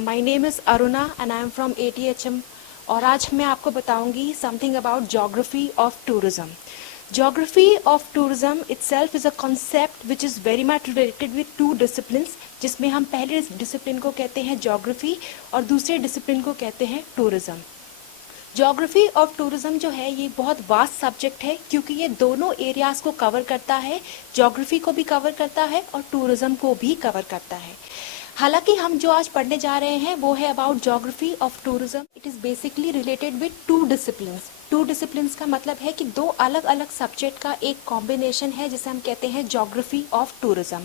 My name is Aruna and I am from ATHM। और आज मैं आपको बताऊंगी something about geography of tourism. Geography of tourism itself is a concept which is very much related with two disciplines, जिसमें हम पहले discipline को कहते हैं ज्योग्राफी और दूसरे डिसिप्लिन को कहते हैं टूरिज्म। ज्योग्राफी ऑफ टूरिज्म जो है ये बहुत वास्ट सब्जेक्ट है, क्योंकि ये दोनों एरियाज को कवर करता है, ज्योग्राफी को भी कवर करता है और टूरिज्म को भी कवर करता है। हालांकि हम जो आज पढ़ने जा रहे हैं वो है about geography of tourism. It is basically related with two disciplines. Two disciplines का मतलब है कि दो अलग अलग सब्जेक्ट का एक कॉम्बिनेशन है, जिसे हम कहते हैं ज्योग्राफी ऑफ टूरिज्म।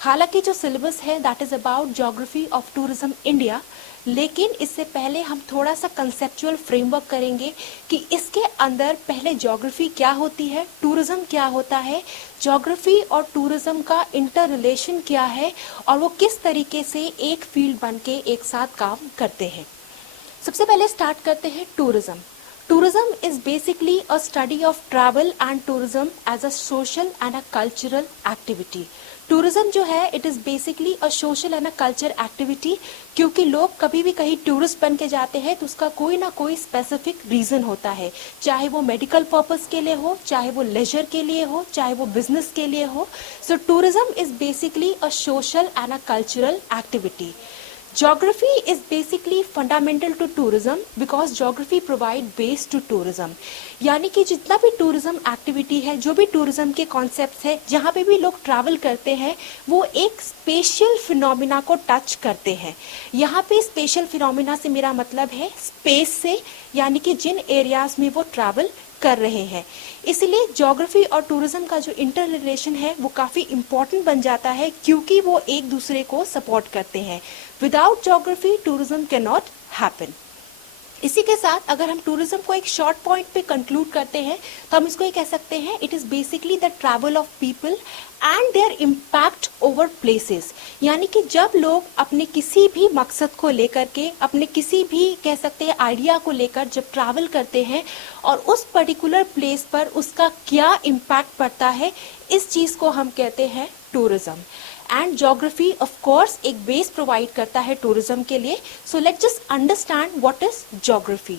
हालांकि जो सिलेबस है that is about geography of tourism India, लेकिन इससे पहले हम थोड़ा सा कंसेप्चुअल फ्रेमवर्क करेंगे कि इसके अंदर पहले ज्योग्राफी क्या होती है, टूरिज्म क्या होता है, ज्योग्राफी और टूरिज्म का इंटर रिलेशन क्या है और वो किस तरीके से एक फील्ड बन के एक साथ काम करते हैं। सबसे पहले स्टार्ट करते हैं tourism. Tourism is basically a study of travel and tourism as a social and a cultural activity. Tourism जो है it is basically a social and a culture activity, क्योंकि लोग कभी भी कहीं टूरिस्ट बन के जाते हैं तो उसका कोई ना कोई स्पेसिफिक रीज़न होता है, चाहे वो मेडिकल पर्पस के लिए हो, चाहे वो लेजर के लिए हो, चाहे वो बिजनेस के लिए हो। So tourism is basically a social and a cultural activity. Geography is basically fundamental to tourism because geography provide base to tourism। यानी कि जितना भी टूरिज्म एक्टिविटी है, जो भी टूरिज्म के कॉन्सेप्ट्स है, जहाँ पे भी लोग ट्रैवल करते हैं वो एक स्पेशल फिनोमिना को टच करते हैं। यहाँ पे स्पेशल फिनोमिना से मेरा मतलब है स्पेस से, यानी कि जिन एरियाज में वो ट्रैवल कर रहे हैं। इसलिए ज्योग्राफी और टूरिज्म का जो इंटर रिलेशन है वो काफ़ी इम्पॉर्टेंट बन जाता है, क्योंकि वो एक दूसरे को सपोर्ट करते हैं। Without geography tourism can not happen. इसी के साथ अगर हम टूरिज्म को एक शॉर्ट पॉइंट पे कंक्लूड करते हैं तो हम इसको ये कह सकते हैं, it is basically the travel of people and there impact over places. यानी कि जब लोग अपने किसी भी मकसद को लेकर के, अपने किसी भी कह सकते हैं आइडिया को लेकर जब ट्रैवल करते हैं और उस पर्टिकुलर प्लेस पर उसका क्या इम्पैक्ट पड़ता है, इस चीज़ को हम कहते हैं tourism. And geography of course एक बेस प्रोवाइड करता है टूरिज्म के लिए। So let's just understand what is geography.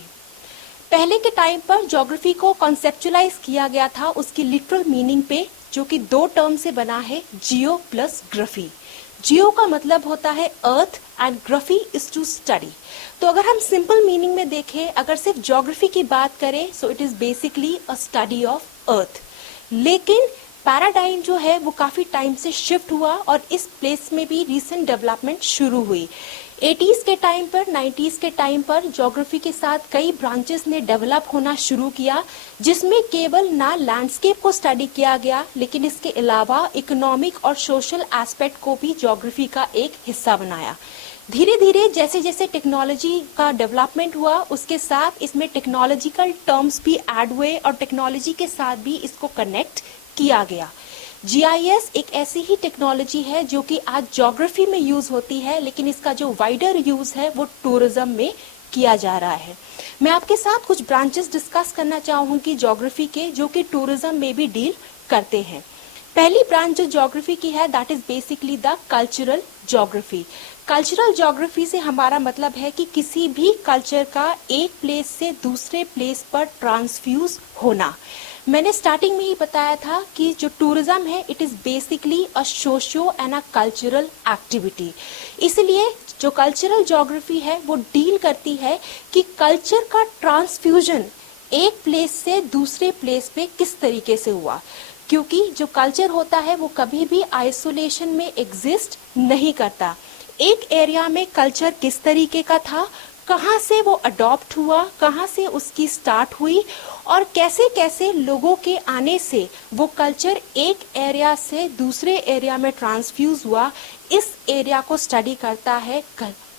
पहले के टाइम पर ज्योग्राफी को कॉन्सेप्चुलाइज किया गया था उसकी लिटरल मीनिंग पे, जो कि दो टर्म से बना है, जियो प्लस ग्राफी। जियो का मतलब होता है earth and graphy is to study. तो अगर हम सिंपल मीनिंग में देखें, अगर सिर्फ ज्योग्राफी की बात करें, so it is basically a study of earth. लेकिन पैराडाइम जो है वो काफ़ी टाइम से शिफ्ट हुआ और इस प्लेस में भी रीसेंट डेवलपमेंट शुरू हुई। 80s के टाइम पर, 90s के टाइम पर ज्योग्राफी के साथ कई ब्रांचेस ने डेवलप होना शुरू किया, जिसमें केवल ना लैंडस्केप को स्टडी किया गया, लेकिन इसके अलावा इकोनॉमिक और सोशल एस्पेक्ट को भी ज्योग्राफी का एक हिस्सा बनाया। धीरे धीरे जैसे जैसे टेक्नोलॉजी का डेवलपमेंट हुआ, उसके साथ इसमें टेक्नोलॉजिकल टर्म्स भी ऐड हुए और टेक्नोलॉजी के साथ भी इसको कनेक्ट किया गया। GIS एक ऐसी ही टेक्नोलॉजी है जो कि आज ज्योग्राफी में यूज होती है, लेकिन इसका जो वाइडर यूज है वो टूरिज्म में किया जा रहा है। मैं आपके साथ कुछ ब्रांचेस डिस्कस करना चाहूंगी ज्योग्राफी के, जो कि टूरिज्म में भी डील करते हैं। पहली ब्रांच जो ज्योग्राफी की है that is basically the cultural geography. Cultural geography से हमारा मतलब है कि किसी भी कल्चर का एक प्लेस से दूसरे प्लेस पर ट्रांसफ्यूज होना। मैंने स्टार्टिंग में ही बताया था कि जो टूरिज्म है it is basically a socio and a cultural activity. इसलिए जो कल्चरल ज्योग्राफी है वो डील करती है कि कल्चर का ट्रांसफ्यूजन एक प्लेस से दूसरे प्लेस पे किस तरीके से हुआ, क्योंकि जो कल्चर होता है वो कभी भी आइसोलेशन में एग्जिस्ट नहीं करता। एक एरिया में कल्चर किस तरीके का था, कहाँ से वो अडॉप्ट हुआ, कहाँ से उसकी स्टार्ट हुई और कैसे कैसे लोगों के आने से वो कल्चर एक एरिया से दूसरे एरिया में ट्रांसफ्यूज हुआ, इस एरिया को स्टडी करता है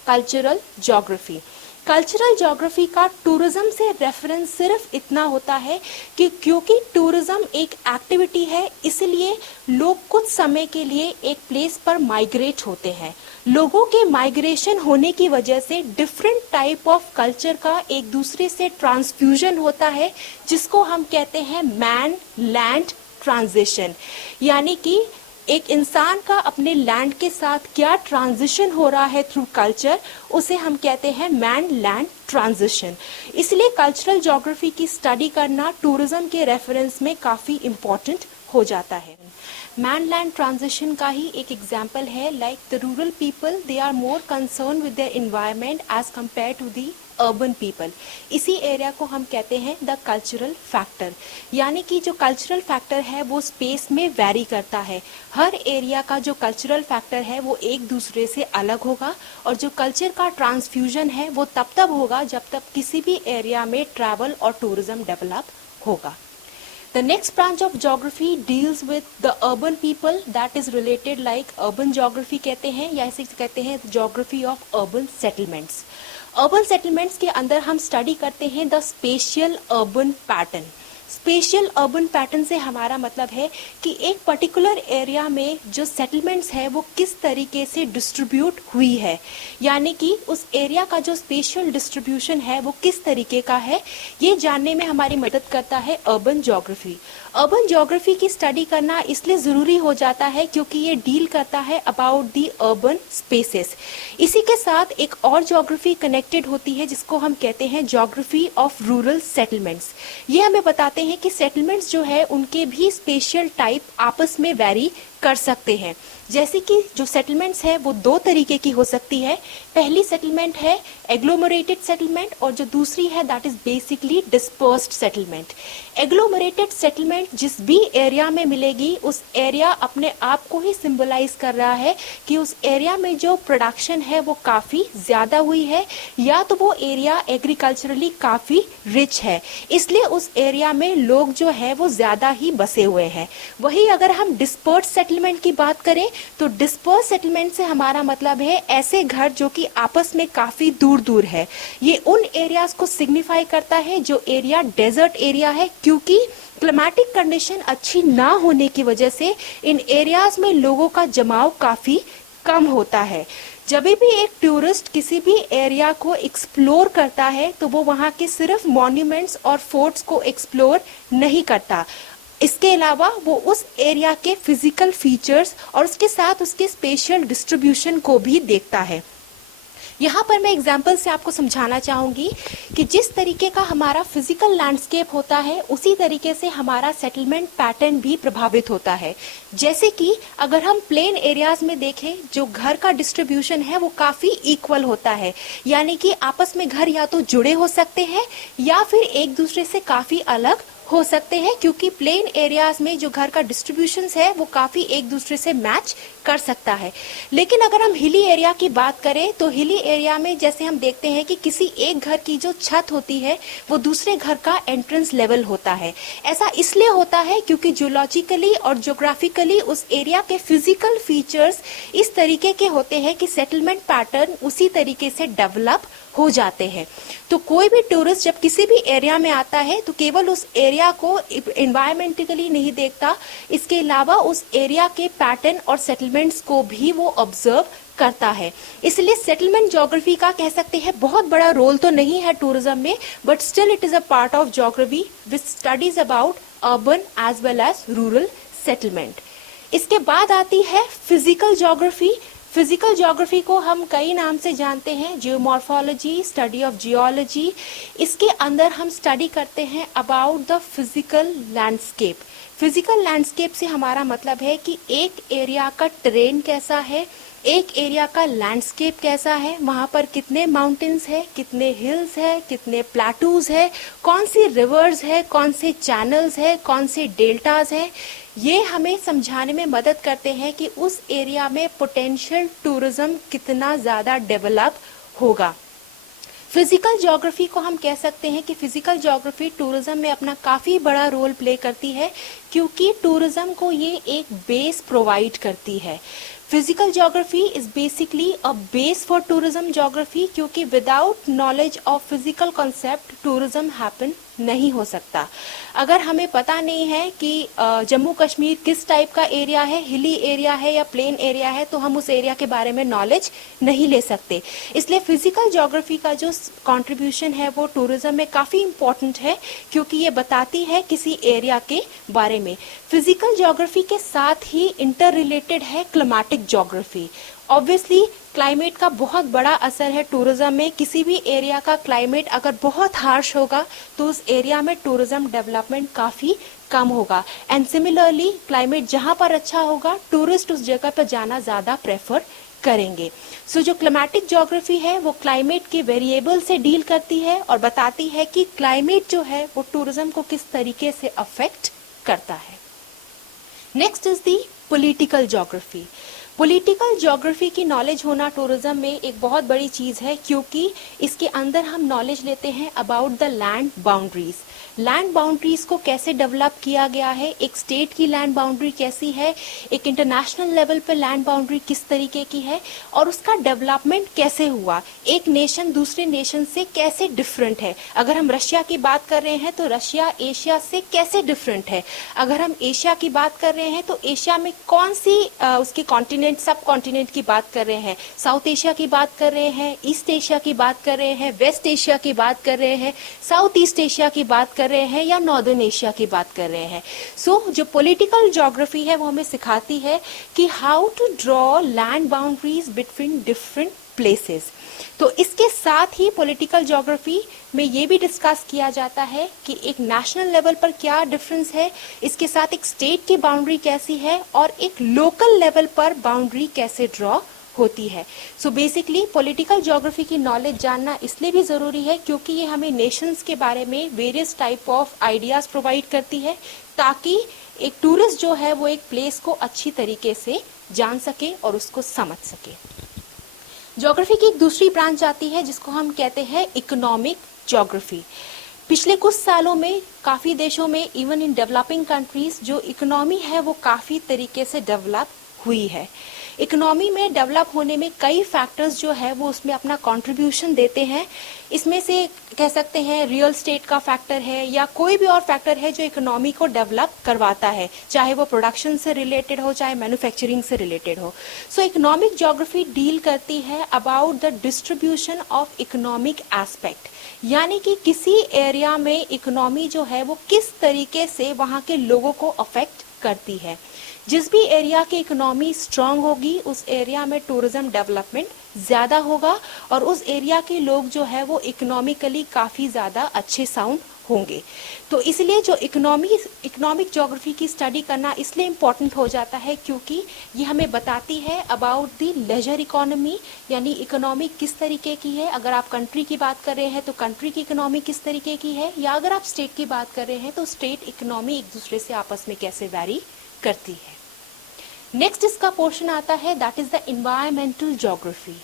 कल्चरल ज्योग्राफी। कल्चरल ज्योग्राफी का टूरिज्म से रेफरेंस सिर्फ इतना होता है कि क्योंकि टूरिज्म एक एक्टिविटी है, इसलिए लोग कुछ समय के लिए एक प्लेस पर माइग्रेट होते हैं। लोगों के माइग्रेशन होने की वजह से डिफरेंट टाइप ऑफ कल्चर का एक दूसरे से ट्रांसफ्यूजन होता है, जिसको हम कहते हैं मैन लैंड ट्रांजिशन। यानी कि एक इंसान का अपने लैंड के साथ क्या ट्रांजिशन हो रहा है थ्रू कल्चर, उसे हम कहते हैं मैन लैंड ट्रांजिशन। इसलिए कल्चरल ज्योग्राफी की स्टडी करना टूरिज्म के रेफरेंस में काफ़ी इम्पोर्टेंट हो जाता है। मैन लैंड ट्रांजिशन का ही एक एग्जाम्पल है, like the rural people they are more concern with their environment as compare to the urban people. इसी एरिया को हम कहते हैं द कल्चरल फैक्टर, यानी कि जो कल्चरल फैक्टर है वो स्पेस में वैरी करता है। हर एरिया का जो कल्चरल फैक्टर है वो एक दूसरे से अलग होगा, और जो कल्चर का ट्रांसफ्यूजन है वो तब तक होगा जब तक किसी भी एरिया में ट्रैवल और टूरिज्म डेवलप होगा। The next branch of geography deals with the urban people, that is related like urban geography कहते हैं, या इसे कहते हैं geography of urban settlements। Urban settlements के अंदर हम स्टडी करते हैं the spatial urban pattern. Spatial urban pattern से हमारा मतलब है कि एक पर्टिकुलर एरिया में जो सेटलमेंट्स है वो किस तरीके से डिस्ट्रीब्यूट हुई है, यानी कि उस एरिया का जो स्पेशियल डिस्ट्रीब्यूशन है वो किस तरीके का है, ये जानने में हमारी मदद करता है अर्बन ज्योग्राफी। अर्बन ज्योग्राफी की स्टडी करना इसलिए ज़रूरी हो जाता है क्योंकि ये डील करता है अबाउट दी अर्बन स्पेसेस। इसी के साथ एक और ज्योग्राफी कनेक्टेड होती है जिसको हम कहते हैं ज्योग्राफी ऑफ रूरल सेटलमेंट्स। ये हमें बताते हैं कि सेटलमेंट्स जो है उनके भी स्पेशियल टाइप आपस में वैरी कर सकते हैं। जैसे कि जो सेटलमेंट्स है वो दो तरीके की हो सकती है। पहली सेटलमेंट है एग्लोमरेटेड सेटलमेंट, और जो दूसरी है that is basically dispersed settlement. Agglomerated settlement जिस भी एरिया में मिलेगी उस एरिया अपने आप को ही सिंबलाइज कर रहा है कि उस एरिया में जो प्रोडक्शन है वो काफ़ी ज़्यादा हुई है, या तो वो एरिया एग्रीकल्चरली काफ़ी रिच है, इसलिए उस एरिया में लोग जो है वो ज़्यादा ही बसे हुए हैं। वही अगर हम डिस्पर्स्ड सेटलमेंट की बात करें तो डिस्पर्स सेटलमेंट से हमारा मतलब है ऐसे घर जो कि आपस में काफी दूर दूर है। ये उन एरियाज को सिग्निफाई करता है जो एरिया डेजर्ट एरिया है, क्योंकि क्लाइमेटिक कंडीशन अच्छी ना होने की वजह से इन एरियाज में लोगों का जमाव काफी कम होता है। जब भी एक टूरिस्ट किसी भी एरिया को एक्सप्लोर करता है तो वो वहाँ के सिर्फ मॉन्यूमेंट्स और फोर्ट्स को एक्सप्लोर नहीं करता, इसके अलावा वो उस एरिया के फिजिकल फीचर्स और उसके साथ उसके स्पेशल डिस्ट्रीब्यूशन को भी देखता है। यहाँ पर मैं एग्जाम्पल से आपको समझाना चाहूँगी कि जिस तरीके का हमारा फिजिकल लैंडस्केप होता है उसी तरीके से हमारा सेटलमेंट पैटर्न भी प्रभावित होता है। जैसे कि अगर हम प्लेन एरियाज में देखें, जो घर का डिस्ट्रीब्यूशन है वो काफ़ी इक्वल होता है, यानी कि आपस में घर या तो जुड़े हो सकते हैं या फिर एक दूसरे से काफ़ी अलग हो सकते हैं, क्योंकि प्लेन एरियाज में जो घर का डिस्ट्रीब्यूशन है वो काफ़ी एक दूसरे से मैच कर सकता है। लेकिन अगर हम हिली एरिया की बात करें तो हिली एरिया में जैसे हम देखते हैं कि किसी एक घर की जो छत होती है वो दूसरे घर का एंट्रेंस लेवल होता है। ऐसा इसलिए होता है क्योंकि जियोलॉजिकली और ज्योग्राफिकली उस एरिया के फिजिकल फीचर्स इस तरीके के होते हैं कि सेटलमेंट पैटर्न उसी तरीके से डेवलप हो जाते हैं। तो कोई भी टूरिस्ट जब किसी भी एरिया में आता है तो केवल उस एरिया को एनवायरमेंटिकली नहीं देखता, इसके अलावा उस एरिया के पैटर्न और सेटलमेंट्स को भी वो ऑब्जर्व करता है। इसलिए सेटलमेंट ज्योग्राफी का कह सकते हैं बहुत बड़ा रोल तो नहीं है टूरिज्म में, but still it is a part of geography which studies about urban as well as rural settlement. इसके बाद आती है फिजिकल ज्योग्राफी। फिजिकल ज्योग्राफी को हम कई नाम से जानते हैं, जियोमॉर्फोलॉजी, स्टडी ऑफ जियोलॉजी। इसके अंदर हम स्टडी करते हैं about the physical landscape. Physical landscape से हमारा मतलब है कि एक एरिया का टेरेन कैसा है, एक एरिया का लैंडस्केप कैसा है, वहाँ पर कितने माउंटेन्स है, कितने हिल्स है, कितने प्लेटूज है, कौन सी रिवर्स है, कौन से चैनल्स है, कौन से डेल्टाज है। ये हमें समझाने में मदद करते हैं कि उस एरिया में पोटेंशियल टूरिज्म कितना ज़्यादा डेवलप होगा। फिजिकल ज्योग्राफी को हम कह सकते हैं कि फिजिकल ज्योग्राफी टूरिज्म में अपना काफ़ी बड़ा रोल प्ले करती है, क्योंकि टूरिज्म को ये एक बेस प्रोवाइड करती है। Physical geography is basically a base for tourism geography, क्योंकि without knowledge of physical concept tourism happen नहीं हो सकता। अगर हमें पता नहीं है कि जम्मू कश्मीर किस टाइप का एरिया है, हिली एरिया है या प्लेन एरिया है, तो हम उस एरिया के बारे में नॉलेज नहीं ले सकते। इसलिए फिजिकल ज्योग्राफी का जो कंट्रीब्यूशन है वो टूरिज्म में काफ़ी इम्पोर्टेंट है, क्योंकि ये बताती है किसी एरिया के बारे में। फिजिकल ज्योग्राफी के साथ ही इंटर रिलेटेड है क्लाइमेटिक ज्योग्राफी। ऑब्वियसली क्लाइमेट का बहुत बड़ा असर है टूरिज्म में। किसी भी एरिया का क्लाइमेट अगर बहुत हार्श होगा तो उस एरिया में टूरिज्म डेवलपमेंट काफ़ी कम होगा। एंड सिमिलरली क्लाइमेट जहाँ पर अच्छा होगा, टूरिस्ट उस जगह पर जाना ज़्यादा प्रेफर करेंगे। सो जो क्लाइमेटिक ज्योग्राफी है वो क्लाइमेट के वेरिएबल से डील करती है और बताती है कि क्लाइमेट जो है वो टूरिज्म को किस तरीके से अफेक्ट करता है। Next is the political geography. Political geography की नॉलेज होना टूरिज्म में एक बहुत बड़ी चीज़ है, क्योंकि इसके अंदर हम नॉलेज लेते हैं about the land boundaries. Land boundaries को कैसे डेवलप किया गया है, एक स्टेट की लैंड बाउंड्री कैसी है, एक इंटरनेशनल लेवल पर लैंड बाउंड्री किस तरीके की है, और उसका डेवलपमेंट कैसे हुआ, एक नेशन दूसरे नेशन से कैसे डिफरेंट है। अगर हम रशिया की बात कर रहे हैं तो रशिया एशिया से कैसे डिफरेंट है। अगर हम एशिया की बात कर रहे हैं तो एशिया में कौन सी उसके कॉन्टिनेंट, सब कॉन्टिनेंट की बात कर रहे हैं, साउथ एशिया की बात कर रहे हैं, ईस्ट एशिया की बात कर रहे हैं, वेस्ट एशिया की बात कर रहे हैं, साउथ ईस्ट एशिया की बात कर रहे हैं, या नॉर्दर्न एशिया की बात कर रहे हैं। सो जो पॉलिटिकल ज्योग्राफी है वो हमें सिखाती है कि how to draw land boundaries between different places. तो इसके साथ ही पॉलिटिकल ज्योग्राफी में ये भी डिस्कस किया जाता है कि एक नेशनल लेवल पर क्या डिफरेंस है, इसके साथ एक स्टेट की बाउंड्री कैसी है, और एक लोकल लेवल पर बाउंड्री कैसे ड्रॉ होती है। सो बेसिकली पॉलिटिकल ज्योग्राफी की नॉलेज जानना इसलिए भी ज़रूरी है क्योंकि ये हमें नेशंस के बारे में various type of ideas provide करती है, ताकि एक टूरिस्ट जो है वो एक प्लेस को अच्छी तरीके से जान सके और उसको समझ सके। ज्योग्राफी की एक दूसरी ब्रांच आती है जिसको हम कहते हैं इकोनॉमिक ज्योग्राफी। पिछले कुछ सालों में काफ़ी देशों में, इवन इन डेवलपिंग कंट्रीज, जो इकोनॉमी है वो काफ़ी तरीके से डेवलप हुई है। इकोनॉमी में डेवलप होने में कई फैक्टर्स जो है वो उसमें अपना कंट्रीब्यूशन देते हैं। इसमें से कह सकते हैं रियल स्टेट का फैक्टर है, या कोई भी और फैक्टर है जो इकोनॉमी को डेवलप करवाता है, चाहे वो प्रोडक्शन से रिलेटेड हो, चाहे मैन्युफैक्चरिंग से रिलेटेड हो। सो इकोनॉमिक ज्योग्राफी डील करती है about the distribution of economic aspect, यानी कि किसी एरिया में इकोनॉमी जो है वो किस तरीके से वहाँ के लोगों को अफेक्ट करती है। जिस भी एरिया की इकोनॉमी स्ट्रांग होगी उस एरिया में टूरिज्म डेवलपमेंट ज़्यादा होगा, और उस एरिया के लोग जो है वो इकोनॉमिकली काफ़ी ज़्यादा अच्छे साउंड होंगे। तो इसलिए जो इकोनॉमिक ज्योग्राफी की स्टडी करना इसलिए इम्पॉर्टेंट हो जाता है क्योंकि ये हमें बताती है अबाउट द लेजर इकोनॉमी, यानी इकोनॉमी किस तरीके की है। अगर आप कंट्री की बात कर रहे हैं तो कंट्री की इकोनॉमी किस तरीके की है, या अगर आप स्टेट की बात कर रहे हैं तो स्टेट इकोनॉमी एक दूसरे से आपस में कैसे वैरी करती है। नेक्स्ट इसका पोर्शन आता है, that is the environmental geography.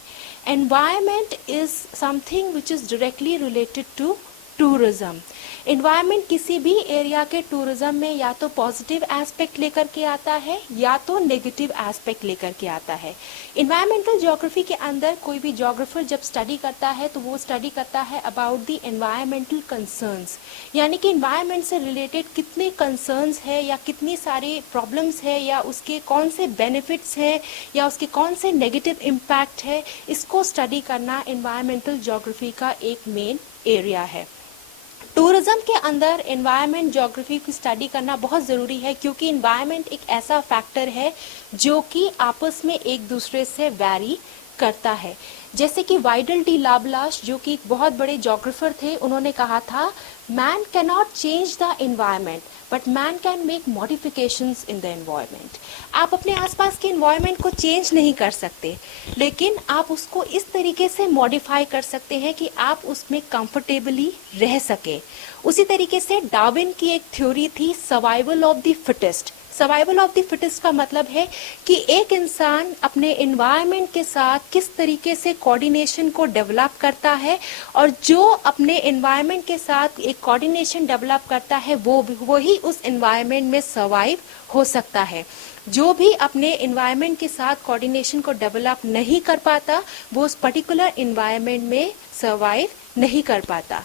Environment is something which is directly related to tourism. Environment किसी भी एरिया के टूरिज्म में या तो पॉजिटिव एस्पेक्ट लेकर के आता है या तो नेगेटिव एस्पेक्ट लेकर के आता है। एनवायरमेंटल ज्योग्राफी के अंदर कोई भी ज्योग्राफर जब स्टडी करता है तो वो स्टडी करता है अबाउट द एनवायरमेंटल कंसर्न्स, यानी कि एनवायरमेंट से रिलेटेड कितने कंसर्न्स है या कितनी सारी प्रॉब्लम्स है, या उसके कौन से बेनिफिट्स है, या उसके कौन से नेगेटिव इम्पैक्ट है। इसको स्टडी करना एनवायरमेंटल ज्योग्राफी का एक मेन एरिया है। टूरिज्म के अंदर एनवायरनमेंट ज्योग्राफी की स्टडी करना बहुत ज़रूरी है क्योंकि एनवायरनमेंट एक ऐसा फैक्टर है जो कि आपस में एक दूसरे से वैरी करता है। जैसे कि वाइडल डी लाबलाश जो कि एक बहुत बड़े ज्योग्राफर थे, उन्होंने कहा था man can not change the environment but man can make modifications in the environment. आप अपने आसपास के एनवायरनमेंट को चेंज नहीं कर सकते, लेकिन आप उसको इस तरीके से मॉडिफाई कर सकते हैं कि आप उसमें कंफर्टेबली रह सके। उसी तरीके से डार्विन की एक थ्योरी थी survival of the fittest. Survival of the fittest का मतलब है कि एक इंसान अपने एनवायरनमेंट के साथ किस तरीके से कोऑर्डिनेशन को डेवलप करता है, और जो अपने एनवायरनमेंट के साथ एक कोऑर्डिनेशन डेवलप करता है वो ही उस एनवायरनमेंट में सर्वाइव हो सकता है। जो भी अपने एनवायरनमेंट के साथ कोऑर्डिनेशन को डेवलप नहीं कर पाता वो उस पर्टिकुलर एनवायरनमेंट में सर्वाइव नहीं कर पाता।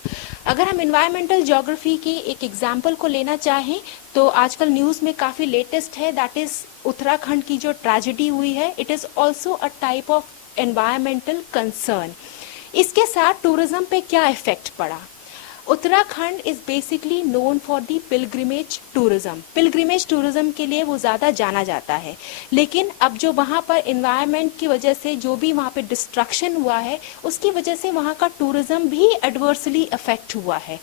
अगर हम इन्वायरमेंटल ज्योग्राफी की एक एग्जाम्पल को लेना चाहें तो आजकल न्यूज़ में काफ़ी लेटेस्ट है, दैट इज़ उत्तराखंड की जो ट्रेजेडी हुई है, it is also a type of environmental concern. इसके साथ टूरिज्म पे क्या इफेक्ट पड़ा? Uttarakhand is basically known for the pilgrimage tourism. Pilgrimage tourism के लिए वो ज़्यादा जाना जाता है, लेकिन अब जो वहाँ पर इन्वायरमेंट की वजह से जो भी वहाँ पे डिस्ट्रक्शन हुआ है, उसकी वजह से वहाँ का टूरिज्म भी एडवर्सली अफेक्ट हुआ है।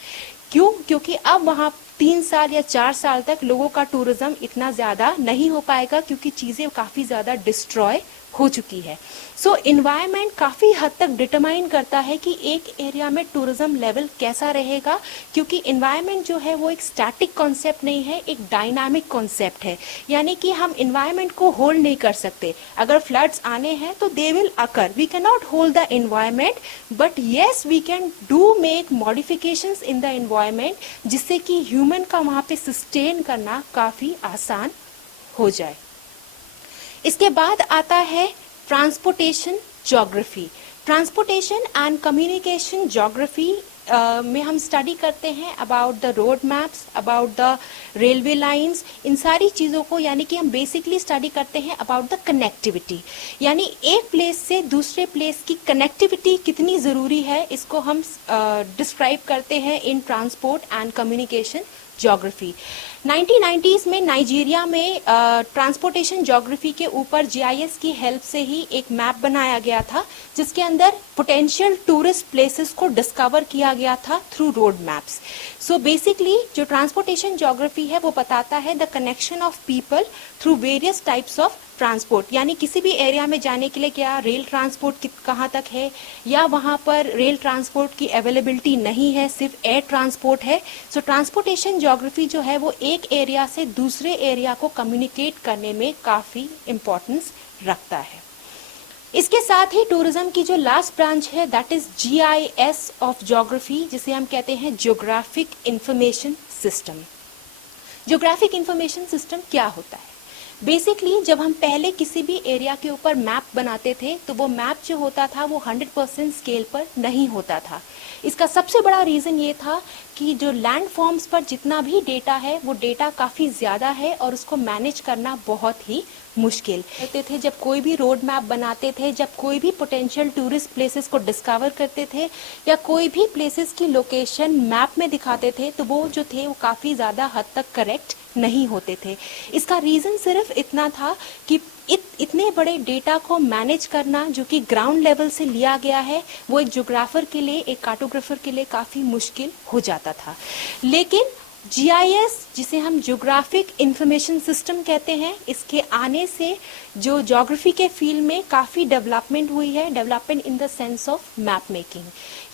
क्यों? क्योंकि अब वहाँ 3 साल या 4 साल तक लोगों का टूरिज्म इतना ज़्यादा नहीं हो पाएगा, क्योंकि चीज़ें काफ़ी ज़्यादा डिस्ट्रॉय हो चुकी है। सो इन्वायरमेंट काफ़ी हद तक डिटरमाइन करता है कि एक एरिया में टूरिज्म लेवल कैसा रहेगा, क्योंकि इन्वायरमेंट जो है वो एक स्टैटिक कॉन्सेप्ट नहीं है, एक डायनामिक कॉन्सेप्ट है। यानी कि हम इन्वायरमेंट को होल्ड नहीं कर सकते। अगर फ्लड्स आने हैं तो they will occur, we can not hold the environment, but yes we can do make modifications in the environment, जिससे कि ह्यूमन का वहाँ पे सस्टेन करना काफ़ी आसान हो जाए। इसके बाद आता है transportation geography. Transportation and communication geography में हम स्टडी करते हैं about the road maps, about the railway lines, इन सारी चीज़ों को, यानी कि हम बेसिकली स्टडी करते हैं अबाउट द कनेक्टिविटी, यानी एक प्लेस से दूसरे प्लेस की कनेक्टिविटी कितनी ज़रूरी है, इसको हम डिस्क्राइब करते हैं इन transport and communication geography. 1990s में नाइजीरिया में ट्रांसपोर्टेशन ज्योग्राफी के ऊपर जीआईएस की हेल्प से ही एक मैप बनाया गया था, जिसके अंदर पोटेंशियल टूरिस्ट प्लेसेस को डिस्कवर किया गया था through road maps. So basically जो ट्रांसपोर्टेशन ज्योग्राफी है वो बताता है the connection of people through various types of transport, यानी किसी भी एरिया में जाने के लिए क्या रेल ट्रांसपोर्ट कहाँ तक है, या वहाँ पर रेल ट्रांसपोर्ट की अवेलेबिलिटी नहीं है, सिर्फ एयर ट्रांसपोर्ट है। सो ट्रांसपोर्टेशन ज्योग्राफी जो है वो एक एरिया से दूसरे एरिया को कम्युनिकेट करने में काफ़ी इम्पोर्टेंस रखता है। इसके साथ ही टूरिज्म की जो लास्ट ब्रांच है that is GIS of geography, जिसे हम कहते हैं geographic information system. Geographic information system क्या होता है? बेसिकली जब हम पहले किसी भी एरिया के ऊपर मैप बनाते थे तो वो मैप जो होता था वो 100% स्केल पर नहीं होता था। इसका सबसे बड़ा रीज़न ये था कि जो लैंड फॉर्म्स पर जितना भी डेटा है वो डेटा काफ़ी ज़्यादा है और उसको मैनेज करना बहुत ही मुश्किल कहते थे। जब कोई भी रोड मैप बनाते थे, जब कोई भी पोटेंशियल टूरिस्ट प्लेसेस को डिस्कवर करते थे या कोई भी प्लेसेस की लोकेशन मैप में दिखाते थे, तो वो जो थे वो काफ़ी ज़्यादा हद तक करेक्ट नहीं होते थे। इसका रीज़न सिर्फ इतना था कि इतने बड़े डेटा को मैनेज करना जो कि ग्राउंड लेवल से लिया गया है, वो एक ज्योग्राफर के लिए, एक कार्टोग्राफर के लिए काफ़ी मुश्किल हो जाता था। लेकिन जीआईएस, जिसे हम ज्योग्राफिक इंफॉर्मेशन सिस्टम कहते हैं, इसके आने से जो ज्योग्राफी के फील्ड में काफ़ी डेवलपमेंट हुई है, development in the sense of map making,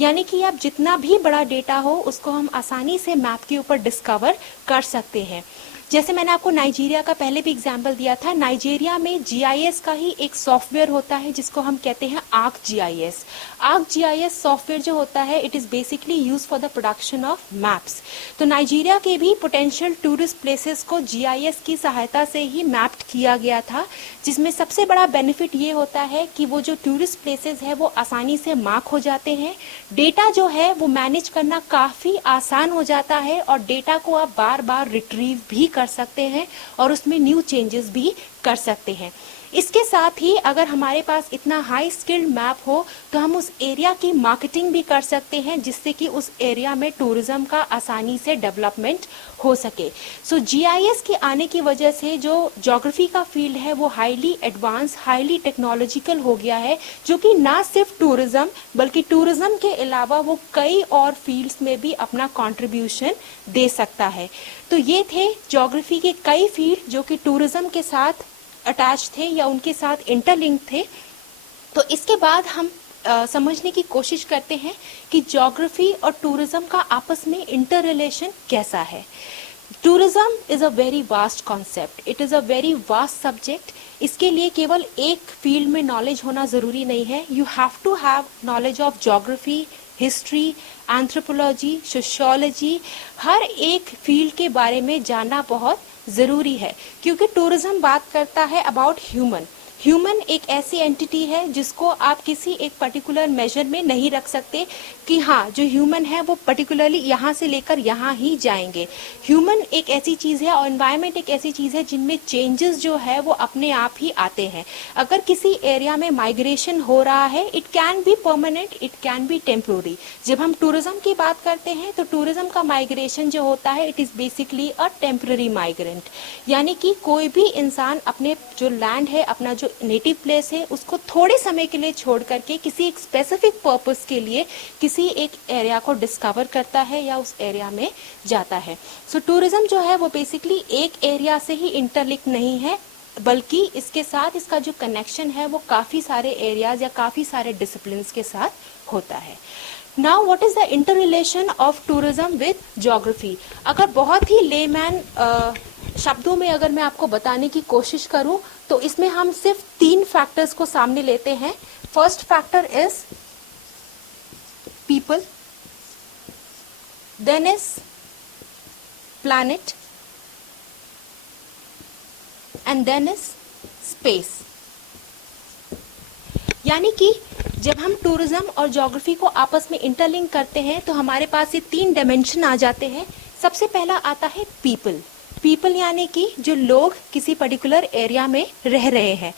यानी कि अब जितना भी बड़ा डेटा हो उसको हम आसानी से मैप के ऊपर डिस्कवर कर सकते हैं। जैसे मैंने आपको नाइजीरिया का पहले भी एग्जाम्पल दिया था, नाइजीरिया में जीआईएस का ही एक सॉफ्टवेयर होता है जिसको हम कहते हैं arc GIS. Arc GIS software जो होता है it is basically use for the production of maps. तो नाइजीरिया के भी पोटेंशियल टूरिस्ट प्लेसेस को जीआईएस की सहायता से ही मैप्ड किया गया था, जिसमें सबसे बड़ा बेनिफिट ये होता है कि वो जो टूरिस्ट प्लेसेस है वो आसानी से मार्क हो जाते हैं, डेटा जो है वो मैनेज करना काफ़ी आसान हो जाता है और डेटा को आप बार बार रिट्रीव भी कर सकते हैं और उसमें न्यू चेंजेस भी कर सकते हैं। इसके साथ ही अगर हमारे पास इतना हाई स्किल्ड मैप हो तो हम उस एरिया की मार्केटिंग भी कर सकते हैं, जिससे कि उस एरिया में टूरिज्म का आसानी से डेवलपमेंट हो सके। सो जीआईएस के आने की वजह से जो ज्योग्राफी का फील्ड है वो हाईली एडवांस, हाईली टेक्नोलॉजिकल हो गया है, जो कि ना सिर्फ टूरिज्म बल्कि टूरिज्म के अलावा वो कई और फील्ड्स में भी अपना कंट्रीब्यूशन दे सकता है। तो ये थे ज्योग्राफी के कई फील्ड जो कि टूरिज्म के साथ अटैच थे या उनके साथ इंटरलिंक थे। तो इसके बाद हम समझने की कोशिश करते हैं कि ज्योग्राफी और टूरिज्म का आपस में इंटर रिलेशन कैसा है। Tourism is a very vast concept, it is a very vast subject. इसके लिए केवल एक फील्ड में नॉलेज होना ज़रूरी नहीं है, you have to have knowledge of geography, history, anthropology, sociology, हर एक फील्ड के बारे में जानना बहुत ज़रूरी है, क्योंकि टूरिज्म बात करता है अबाउट ह्यूमन। ह्यूमन एक ऐसी एंटिटी है जिसको आप किसी एक पर्टिकुलर मेजर में नहीं रख सकते कि हाँ जो ह्यूमन है वो पर्टिकुलरली यहाँ से लेकर यहाँ ही जाएंगे। ह्यूमन एक ऐसी चीज़ है और एनवायरनमेंट एक ऐसी चीज़ है जिनमें चेंजेस जो है वो अपने आप ही आते हैं। अगर किसी एरिया में माइग्रेशन हो रहा है, it can be permanent, it can be temporary. जब हम टूरिज्म की बात करते हैं तो टूरिज्म का माइग्रेशन जो होता है it is basically a temporary migrant, यानी कि कोई भी इंसान अपने जो लैंड है, अपना जो नेटिव प्लेस है, उसको थोड़े समय के लिए छोड़ करके किसी एक स्पेसिफिक पर्पस के लिए किसी एक एरिया को डिस्कवर करता है या उस एरिया में जाता है। सो टूरिज्म जो है वो बेसिकली एक एरिया से ही इंटरलिंक नहीं है, बल्कि इसके साथ इसका जो कनेक्शन है वो काफ़ी सारे एरियाज या काफ़ी सारे डिसिप्लिन्स के साथ होता है। Now what is the inter relation of tourism with geography? अगर बहुत ही लेमैन शब्दों में अगर मैं आपको बताने की कोशिश करूं तो इसमें हम सिर्फ 3 फैक्टर्स को सामने लेते हैं। First factor is people, then is planet and then is space. यानी कि जब हम टूरिज्म और ज्योग्राफी को आपस में इंटरलिंक करते हैं तो हमारे पास ये 3 डायमेंशन आ जाते हैं। सबसे पहला आता है पीपल। पीपल यानी कि जो लोग किसी पर्टिकुलर एरिया में रह रहे हैं।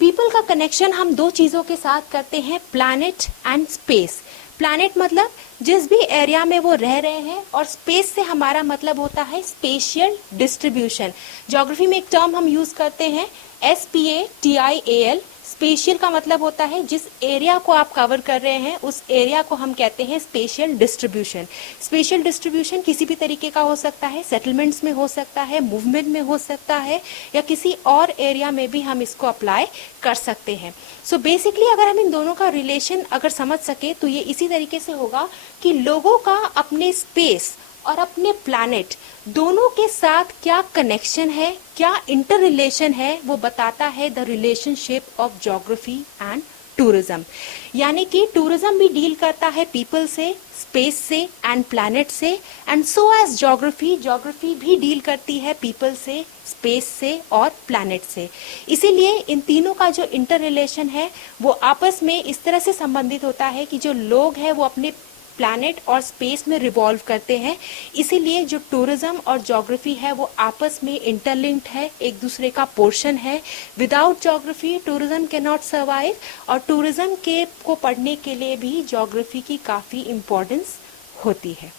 पीपल का कनेक्शन हम 2 चीज़ों के साथ करते हैं, प्लैनेट एंड स्पेस। प्लैनेट मतलब जिस भी एरिया में वो रह रहे हैं, और स्पेस से हमारा मतलब होता है स्पेशियल डिस्ट्रीब्यूशन। ज्योग्राफी में एक टर्म हम यूज करते हैं SPATIAL। स्पेशियल का मतलब होता है जिस एरिया को आप कवर कर रहे हैं उस एरिया को हम कहते हैं स्पेशियल डिस्ट्रीब्यूशन। स्पेशियल डिस्ट्रीब्यूशन किसी भी तरीके का हो सकता है, सेटलमेंट्स में हो सकता है, मूवमेंट में हो सकता है, या किसी और एरिया में भी हम इसको अप्लाई कर सकते हैं। सो बेसिकली अगर हम इन दोनों का रिलेशन अगर समझ सके तो ये इसी तरीके से होगा कि लोगों का अपने स्पेस और अपने प्लैनेट दोनों के साथ क्या कनेक्शन है, क्या इंटर रिलेशन है, वो बताता है the relationship of geography and tourism. यानी कि टूरिज्म भी डील करता है पीपल से, स्पेस से एंड प्लैनेट से, and so as geography, geography भी डील करती है पीपल से, स्पेस से और प्लैनेट से। इसीलिए इन तीनों का जो इंटर रिलेशन है वो आपस में इस तरह से संबंधित होता है कि जो लोग हैं वो अपने प्लैनेट और स्पेस में रिवॉल्व करते हैं। इसीलिए जो टूरिज्म और ज्योग्राफी है वो आपस में इंटरलिंक्ड है, एक दूसरे का पोर्शन है। Without geography tourism can not survive, और टूरिज्म के को पढ़ने के लिए भी ज्योग्राफी की काफ़ी इम्पोर्टेंस होती है।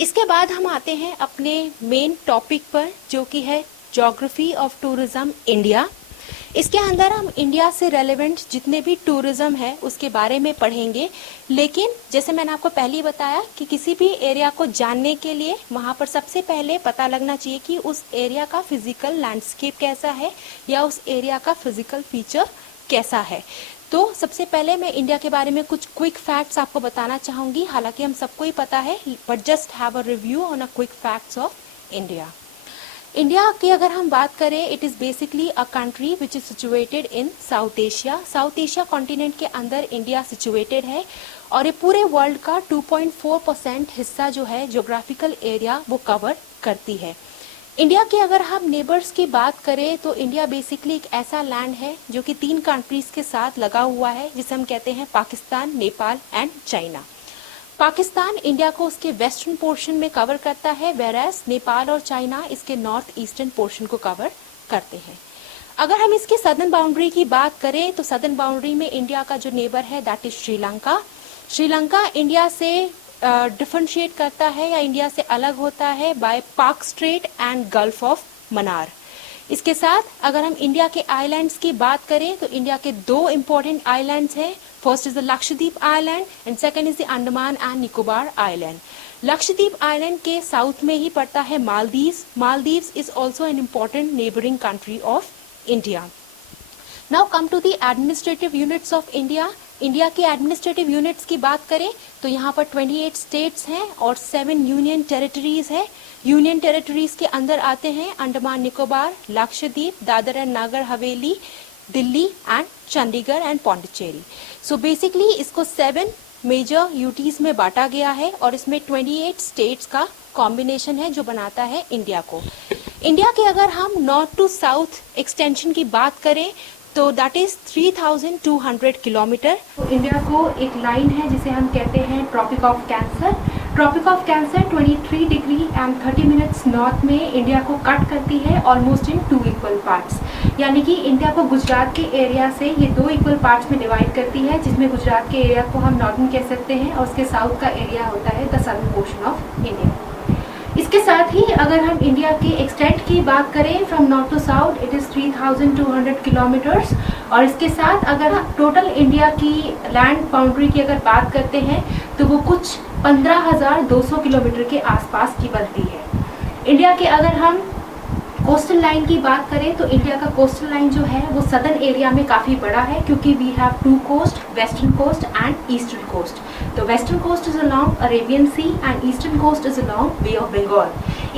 इसके बाद हम आते हैं अपने मेन टॉपिक पर, जो कि है ज्योग्राफी ऑफ टूरिज्म इंडिया। इसके अंदर हम इंडिया से रेलेवेंट जितने भी टूरिज्म है उसके बारे में पढ़ेंगे। लेकिन जैसे मैंने आपको पहले ही बताया कि किसी भी एरिया को जानने के लिए वहाँ पर सबसे पहले पता लगना चाहिए कि उस एरिया का फिजिकल लैंडस्केप कैसा है या उस एरिया का फिजिकल फीचर कैसा है। तो सबसे पहले मैं इंडिया के बारे में कुछ क्विक फैक्ट्स आपको बताना चाहूँगी। हालांकि हम सबको ही पता है, but just have a review on a quick facts of India. India की अगर हम बात करें, it is basically a country which is situated in south Asia. South Asia continent के अंदर इंडिया सिचुएटेड है, और ये पूरे वर्ल्ड का 2.4% हिस्सा जो है ज्योग्राफिकल एरिया वो कवर करती है। इंडिया के अगर हम नेबर्स की बात करें तो इंडिया बेसिकली एक ऐसा लैंड है जो कि 3 कंट्रीज़ के साथ लगा हुआ है, जिसे हम कहते हैं Pakistan, Nepal and China. Pakistan India को उसके वेस्टर्न पोर्शन में कवर करता है, वेरएस नेपाल और चाइना इसके नॉर्थ ईस्टर्न पोर्शन को कवर करते हैं। अगर हम इसकी सदर्न बाउंड्री की बात करें तो सदर्न बाउंड्री में इंडिया का जो नेबर है that is Sri Lanka. Sri Lanka India से डिफरेंशिएट करता है या इंडिया से अलग होता है बाय पाक straight and gulf of Mannar. इसके साथ अगर हम इंडिया के आइलैंड्स की बात करें तो इंडिया के 2 इंपॉर्टेंट आइलैंड्स हैं। First is the Lakshadweep island and second is the Andaman and Nicobar island. Lakshadweep island के साउथ में ही पड़ता है Maldives. Maldives is also an important neighbouring country of India. Now come to the administrative units of India. India के administrative units की बात करें तो यहाँ पर 28 स्टेट्स हैं और 7 यूनियन टेरिटरीज है। यूनियन टेरिटरीज के अंदर आते हैं Andaman Nicobar, Lakshadweep, Dadar and Nagar Haveli, Delhi and Chandigarh and Pondicherry. So basically इसको 7 मेजर यूटीज में बांटा गया है और इसमें 28 स्टेट्स का कॉम्बिनेशन है जो बनाता है इंडिया को। इंडिया के अगर हम नॉर्थ टू साउथ एक्सटेंशन की बात करें तो दैट इज 3200 किलोमीटर। इंडिया को एक लाइन है जिसे हम कहते हैं Tropic of Cancer. Tropic of Cancer 23 degree and 30 minutes north में इंडिया को कट करती है ऑलमोस्ट इन 2 इक्वल पार्ट्स। यानी कि इंडिया को गुजरात के एरिया से ये 2 इक्वल पार्ट्स में डिवाइड करती है, जिसमें गुजरात के एरिया को हम नॉर्दर्न कह सकते हैं और उसके साउथ का एरिया होता है the southern portion of India. इसके साथ ही अगर हम इंडिया के एक्सटेंट की बात करें from north to south it is 3200 kilometres. और इसके साथ अगर हम टोटल इंडिया की लैंड बाउंड्री की अगर बात करते हैं तो वो कुछ 15,200 किलोमीटर के आसपास की बनती है। इंडिया के अगर हम कोस्टल लाइन की बात करें तो इंडिया का कोस्टल लाइन जो है वो सदर्न एरिया में काफ़ी बड़ा है, क्योंकि we have 2 coast, western coast and eastern coast. तो western coast is along Arabian Sea and eastern coast is along Bay of Bengal.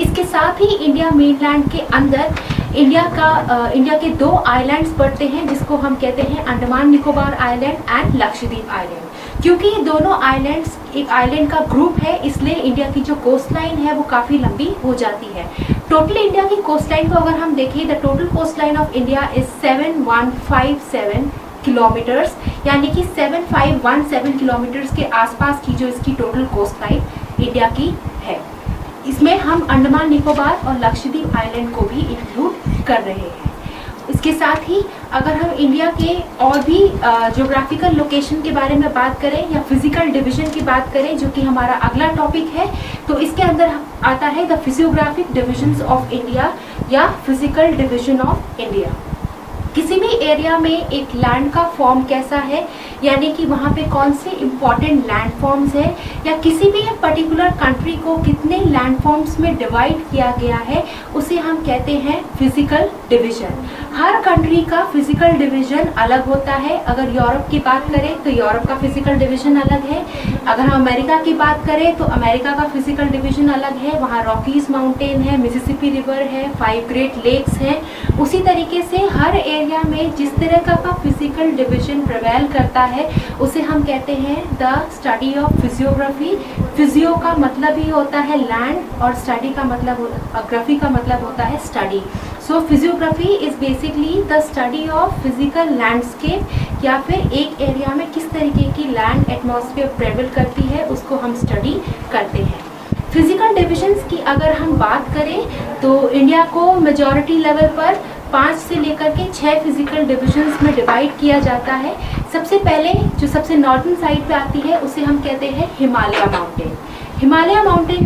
इसके साथ ही इंडिया मेनलैंड के अंदर इंडिया के 2 आइलैंड्स पड़ते हैं, जिसको हम कहते हैं Andaman Nicobar island and Lakshadweep island. क्योंकि ये दोनों आइलैंड्स एक आइलैंड का ग्रुप है, इसलिए इंडिया की जो कोस्ट लाइन है वो काफ़ी लंबी हो जाती है। टोटल इंडिया की कोस्ट लाइन को अगर हम देखें, the total cost line of India is 7157 kilometres, यानी कि 7517 किलोमीटर्स के आसपास की जो इसकी टोटल कोस्ट लाइन इंडिया की है। इसमें हम अंडमान निकोबार और लक्षद्वीप आइलैंड को भी इंक्लूड कर रहे हैं। इसके साथ ही अगर हम इंडिया के और भी ज्योग्राफिकल लोकेशन के बारे में बात करें या फिजिकल डिवीजन की बात करें, जो कि हमारा अगला टॉपिक है, तो इसके अंदर आता है the physiographic divisions of India या फिजिकल डिवीजन ऑफ इंडिया। किसी भी एरिया में एक लैंड का फॉर्म कैसा है, यानी कि वहाँ पे कौन से इम्पॉर्टेंट लैंड फॉर्म्स है, या किसी भी पर्टिकुलर कंट्री को कितने लैंड फॉर्म्स में डिवाइड किया गया है, उसे हम कहते हैं फिजिकल डिवीजन। हर कंट्री का फिजिकल डिवीजन अलग होता है। अगर यूरोप की बात करें तो यूरोप का फिजिकल डिवीजन अलग है। अगर हम अमेरिका की बात करें तो अमेरिका का फिजिकल डिवीजन अलग है। वहाँ रॉकीज माउंटेन है, मिसिसिपी रिवर है, 5 ग्रेट लेक्स हैं। उसी तरीके से हर एरिया में जिस तरह का फिजिकल डिवीजन प्रिवेल करता है उसे हम कहते हैं the study of physiography. Physio का मतलब ही होता है लैंड और स्टडी का मतलब ग्राफी का मतलब होता है study. So physiography is basically the study of physical landscape, या फिर एक एरिया में किस तरीके की लैंड एटमॉस्फेयर प्रेवल करती है उसको हम स्टडी करते हैं। फिजिकल डिविजन्स की अगर हम बात करें तो इंडिया को मेजॉरिटी लेवल पर 5 से लेकर के 6 फिजिकल डिविजन्स में डिवाइड किया जाता है। सबसे पहले जो सबसे नॉर्दर्न साइड पे आती है उसे हम कहते हैं हिमालय माउंटेन। हिमालय माउंटेन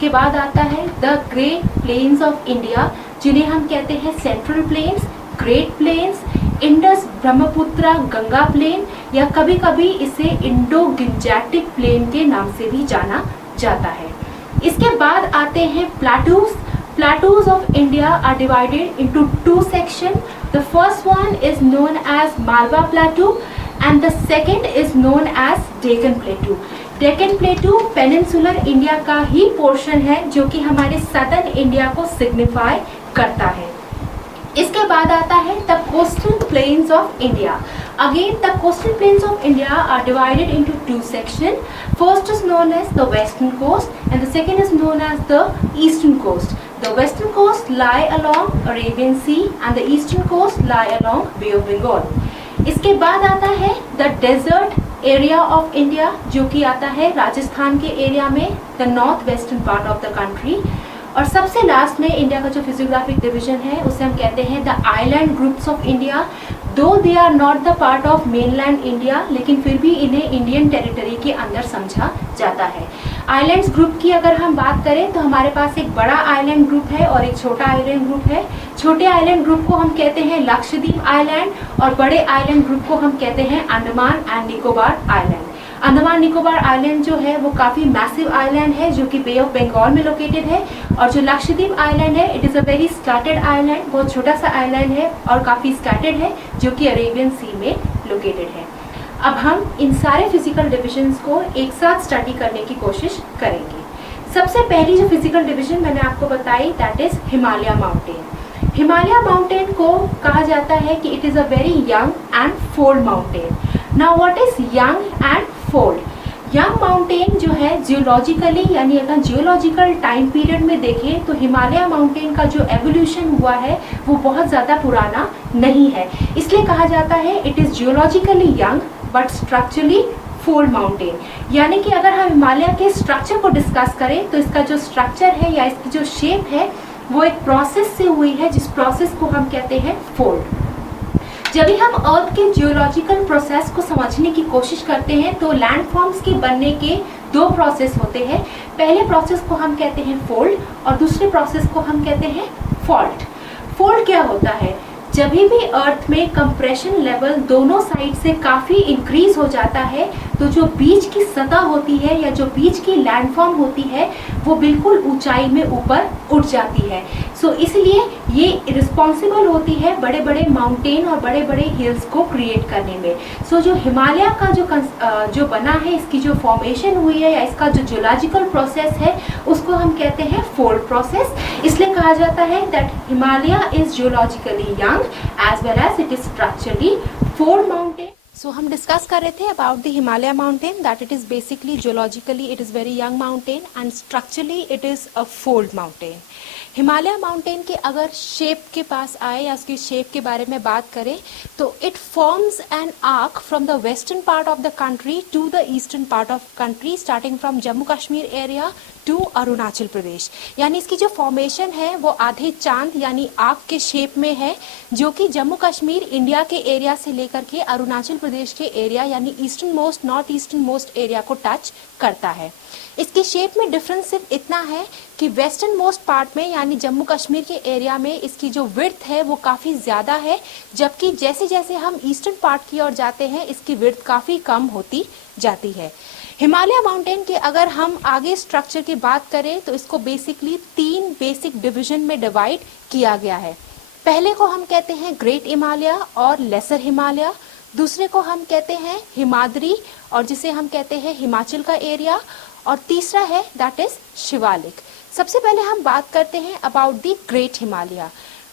के बाद आता है the great plains of India, जिन्हें हम कहते हैं central plains, great plains, Indus Brahmaputra Ganga plain, या कभी कभी इसे इंडो गिंजेटिक प्लेन के नाम से भी जाना जाता है। इसके बाद आते हैं प्लाटूज। Plateaus of India are divided into 2 sections. The first one is known as Malwa Plateau and the second is known as Deccan Plateau. Deccan Plateau peninsular India का ही पोर्शन है जो कि हमारे सदर्न इंडिया को सिग्निफाई करता है। इसके बाद आता है the coastal planes of India. Again, the coastal plains of India are divided into 2 sections. First is known as the western coast and the second is known as the eastern coast. The western coast lie along Arabian Sea and the eastern coast lie along Bay of Bengal. इसके बाद आता है the desert area of India, जो कि आता है राजस्थान के area में, the north western part of the country. और सबसे लास्ट में इंडिया का जो फिजियोग्राफिक डिवीजन है उसे हम कहते हैं the island groups of India. Though they are not the part of mainland India, लेकिन फिर भी इन्हें इंडियन टेरिटरी के अंदर समझा जाता है। आइलैंड्स ग्रुप की अगर हम बात करें तो हमारे पास एक बड़ा आइलैंड ग्रुप है और एक छोटा आइलैंड ग्रुप है। छोटे आइलैंड ग्रुप को हम कहते हैं लक्षद्वीप आइलैंड और बड़े आइलैंड ग्रुप को हम कहते हैं Andaman and Nicobar island. Andaman Nicobar island जो है वो काफ़ी मैसिव आइलैंड है जो कि बे ऑफ बंगाल में लोकेटेड है, और जो लक्षद्वीप आइलैंड है it is a very scattered island, बहुत छोटा सा आइलैंड है और काफ़ी स्कैटर्ड है जो कि अरेबियन सी में लोकेटेड है। अब हम इन सारे फिजिकल डिविजन्स को एक साथ स्टडी करने की कोशिश करेंगे। सबसे पहली जो फिजिकल डिविजन मैंने आपको बताई that is Himalaya mountain. Himalaya mountain को कहा जाता है कि it is a very young and fold mountain. Now what is young and fold? Young mountain जो है जियोलॉजिकली, यानी अगर जियोलॉजिकल टाइम पीरियड में देखें तो हिमालय माउंटेन का जो एवोल्यूशन हुआ है वो बहुत ज़्यादा पुराना नहीं है। इसलिए कहा जाता है it is geologically young but structurally fold mountain. यानी कि अगर हम हिमालय के स्ट्रक्चर को डिस्कस करें तो इसका जो स्ट्रक्चर है या इसकी जो शेप है वो एक प्रोसेस से हुई है, जिस प्रोसेस को हम कहते हैं फोल्ड। जब भी हम अर्थ के जियोलॉजिकल प्रोसेस को समझने की कोशिश करते हैं तो लैंडफॉर्म्स के बनने के दो प्रोसेस होते हैं। पहले प्रोसेस को हम कहते हैं फोल्ड और दूसरे प्रोसेस को हम कहते हैं फॉल्ट। फोल्ड क्या होता है? जब भी अर्थ में कंप्रेशन लेवल दोनों साइड से काफ़ी इंक्रीज हो जाता है तो जो बीच की सतह होती है या जो बीच की लैंडफॉर्म होती है वो बिल्कुल ऊंचाई में ऊपर उठ जाती है। सो इसलिए ये रिस्पॉन्सिबल होती है बड़े बड़े माउंटेन और बड़े बड़े हिल्स को क्रिएट करने में। सो जो हिमालय का जो बना है, इसकी जो फॉर्मेशन हुई है या इसका जो जियोलॉजिकल प्रोसेस है उसको हम कहते हैं फोल्ड प्रोसेस। इसलिए कहा जाता है that Himalaya is geologically young as well as it is structurally fold mountain. So हम डिस्कस कर रहे थे about the Himalaya mountain that it is basically geologically it is very young mountain and structurally it is a fold mountain. Himalaya mountain के अगर shape के पास आए या उसकी शेप के बारे में बात करें तो it forms an arc from the western part of the country to the eastern part of country starting from Jammu Kashmir area to Arunachal Pradesh. यानी इसकी जो फॉर्मेशन है वो आधे चांद यानी आर्क के शेप में है, जो कि जम्मू कश्मीर इंडिया के एरिया से लेकर के अरुणाचल प्रदेश के एरिया यानी eastern most north eastern most area को टच करता है। इसकी शेप में डिफरेंस सिर्फ इतना है कि वेस्टर्न मोस्ट पार्ट में यानी जम्मू कश्मीर के एरिया में इसकी जो विड्थ है वो काफ़ी ज़्यादा है, जबकि जैसे जैसे हम ईस्टर्न पार्ट की ओर जाते हैं इसकी विड्थ काफ़ी कम होती जाती है। हिमालय माउंटेन के अगर हम आगे स्ट्रक्चर की बात करें तो इसको बेसिकली 3 बेसिक डिवीजन में डिवाइड किया गया है। पहले को हम कहते हैं ग्रेट हिमालय और लेसर हिमालय, दूसरे को हम कहते हैं हिमाद्री और जिसे हम कहते हैं हिमाचल का एरिया, और तीसरा है दैट इज शिवालिक। सबसे पहले हम बात करते हैं about the great Himalaya.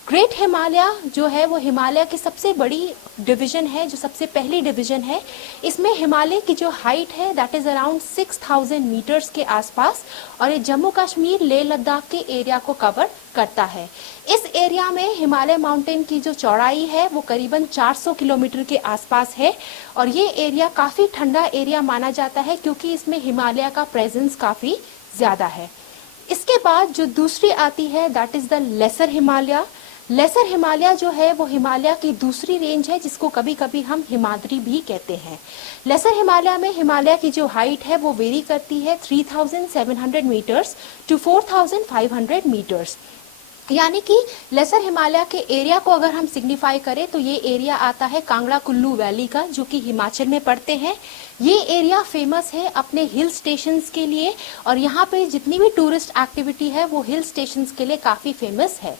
Great Himalaya जो है वो हिमालय की सबसे बड़ी डिवीजन है, जो सबसे पहली डिवीजन है। इसमें हिमालय की जो हाइट है दैट इज अराउंड 6000 मीटर्स के आसपास और ये जम्मू कश्मीर लेह लद्दाख के एरिया को कवर करता है। इस एरिया में हिमालय माउंटेन की जो चौड़ाई है वो करीबन 400 किलोमीटर के आसपास है और ये एरिया काफ़ी ठंडा एरिया माना जाता है क्योंकि इसमें हिमालय का प्रेजेंस काफ़ी ज़्यादा है। इसके बाद जो दूसरी आती है that is the lesser Himalaya. Lesser Himalaya जो है वो हिमालय की दूसरी रेंज है जिसको कभी कभी हम हिमाद्री भी कहते हैं। लेसर हिमालय में हिमालय की जो हाइट है वो वेरी करती है 3700 मीटर्स टू 4500 मीटर्स। यानी कि लेसर हिमालय के एरिया को अगर हम सिग्निफाई करें तो ये एरिया आता है कांगड़ा कुल्लू वैली का, जो कि हिमाचल में पड़ते हैं। ये एरिया फेमस है अपने हिल स्टेशंस के लिए और यहाँ पे जितनी भी टूरिस्ट एक्टिविटी है वो हिल स्टेशंस के लिए काफ़ी फेमस है।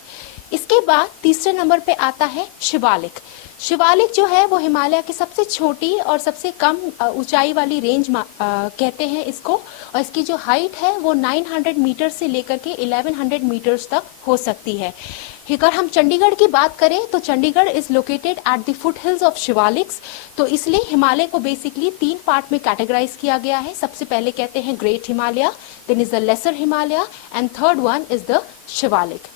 इसके बाद तीसरे नंबर पे आता है शिवालिक। शिवालिक जो है वो हिमालय की सबसे छोटी और सबसे कम ऊंचाई वाली रेंज कहते हैं इसको, और इसकी जो हाइट है वो 900 मीटर से लेकर के 1100 मीटर्स तक हो सकती है। अगर हम चंडीगढ़ की बात करें तो Chandigarh is located at the foot hills of Shivaliks, तो इसलिए हिमालय को बेसिकली 3 पार्ट में कैटेगराइज किया गया है। सबसे पहले कहते हैं great Himalaya, then is the lesser Himalaya and third one is the Shivalik.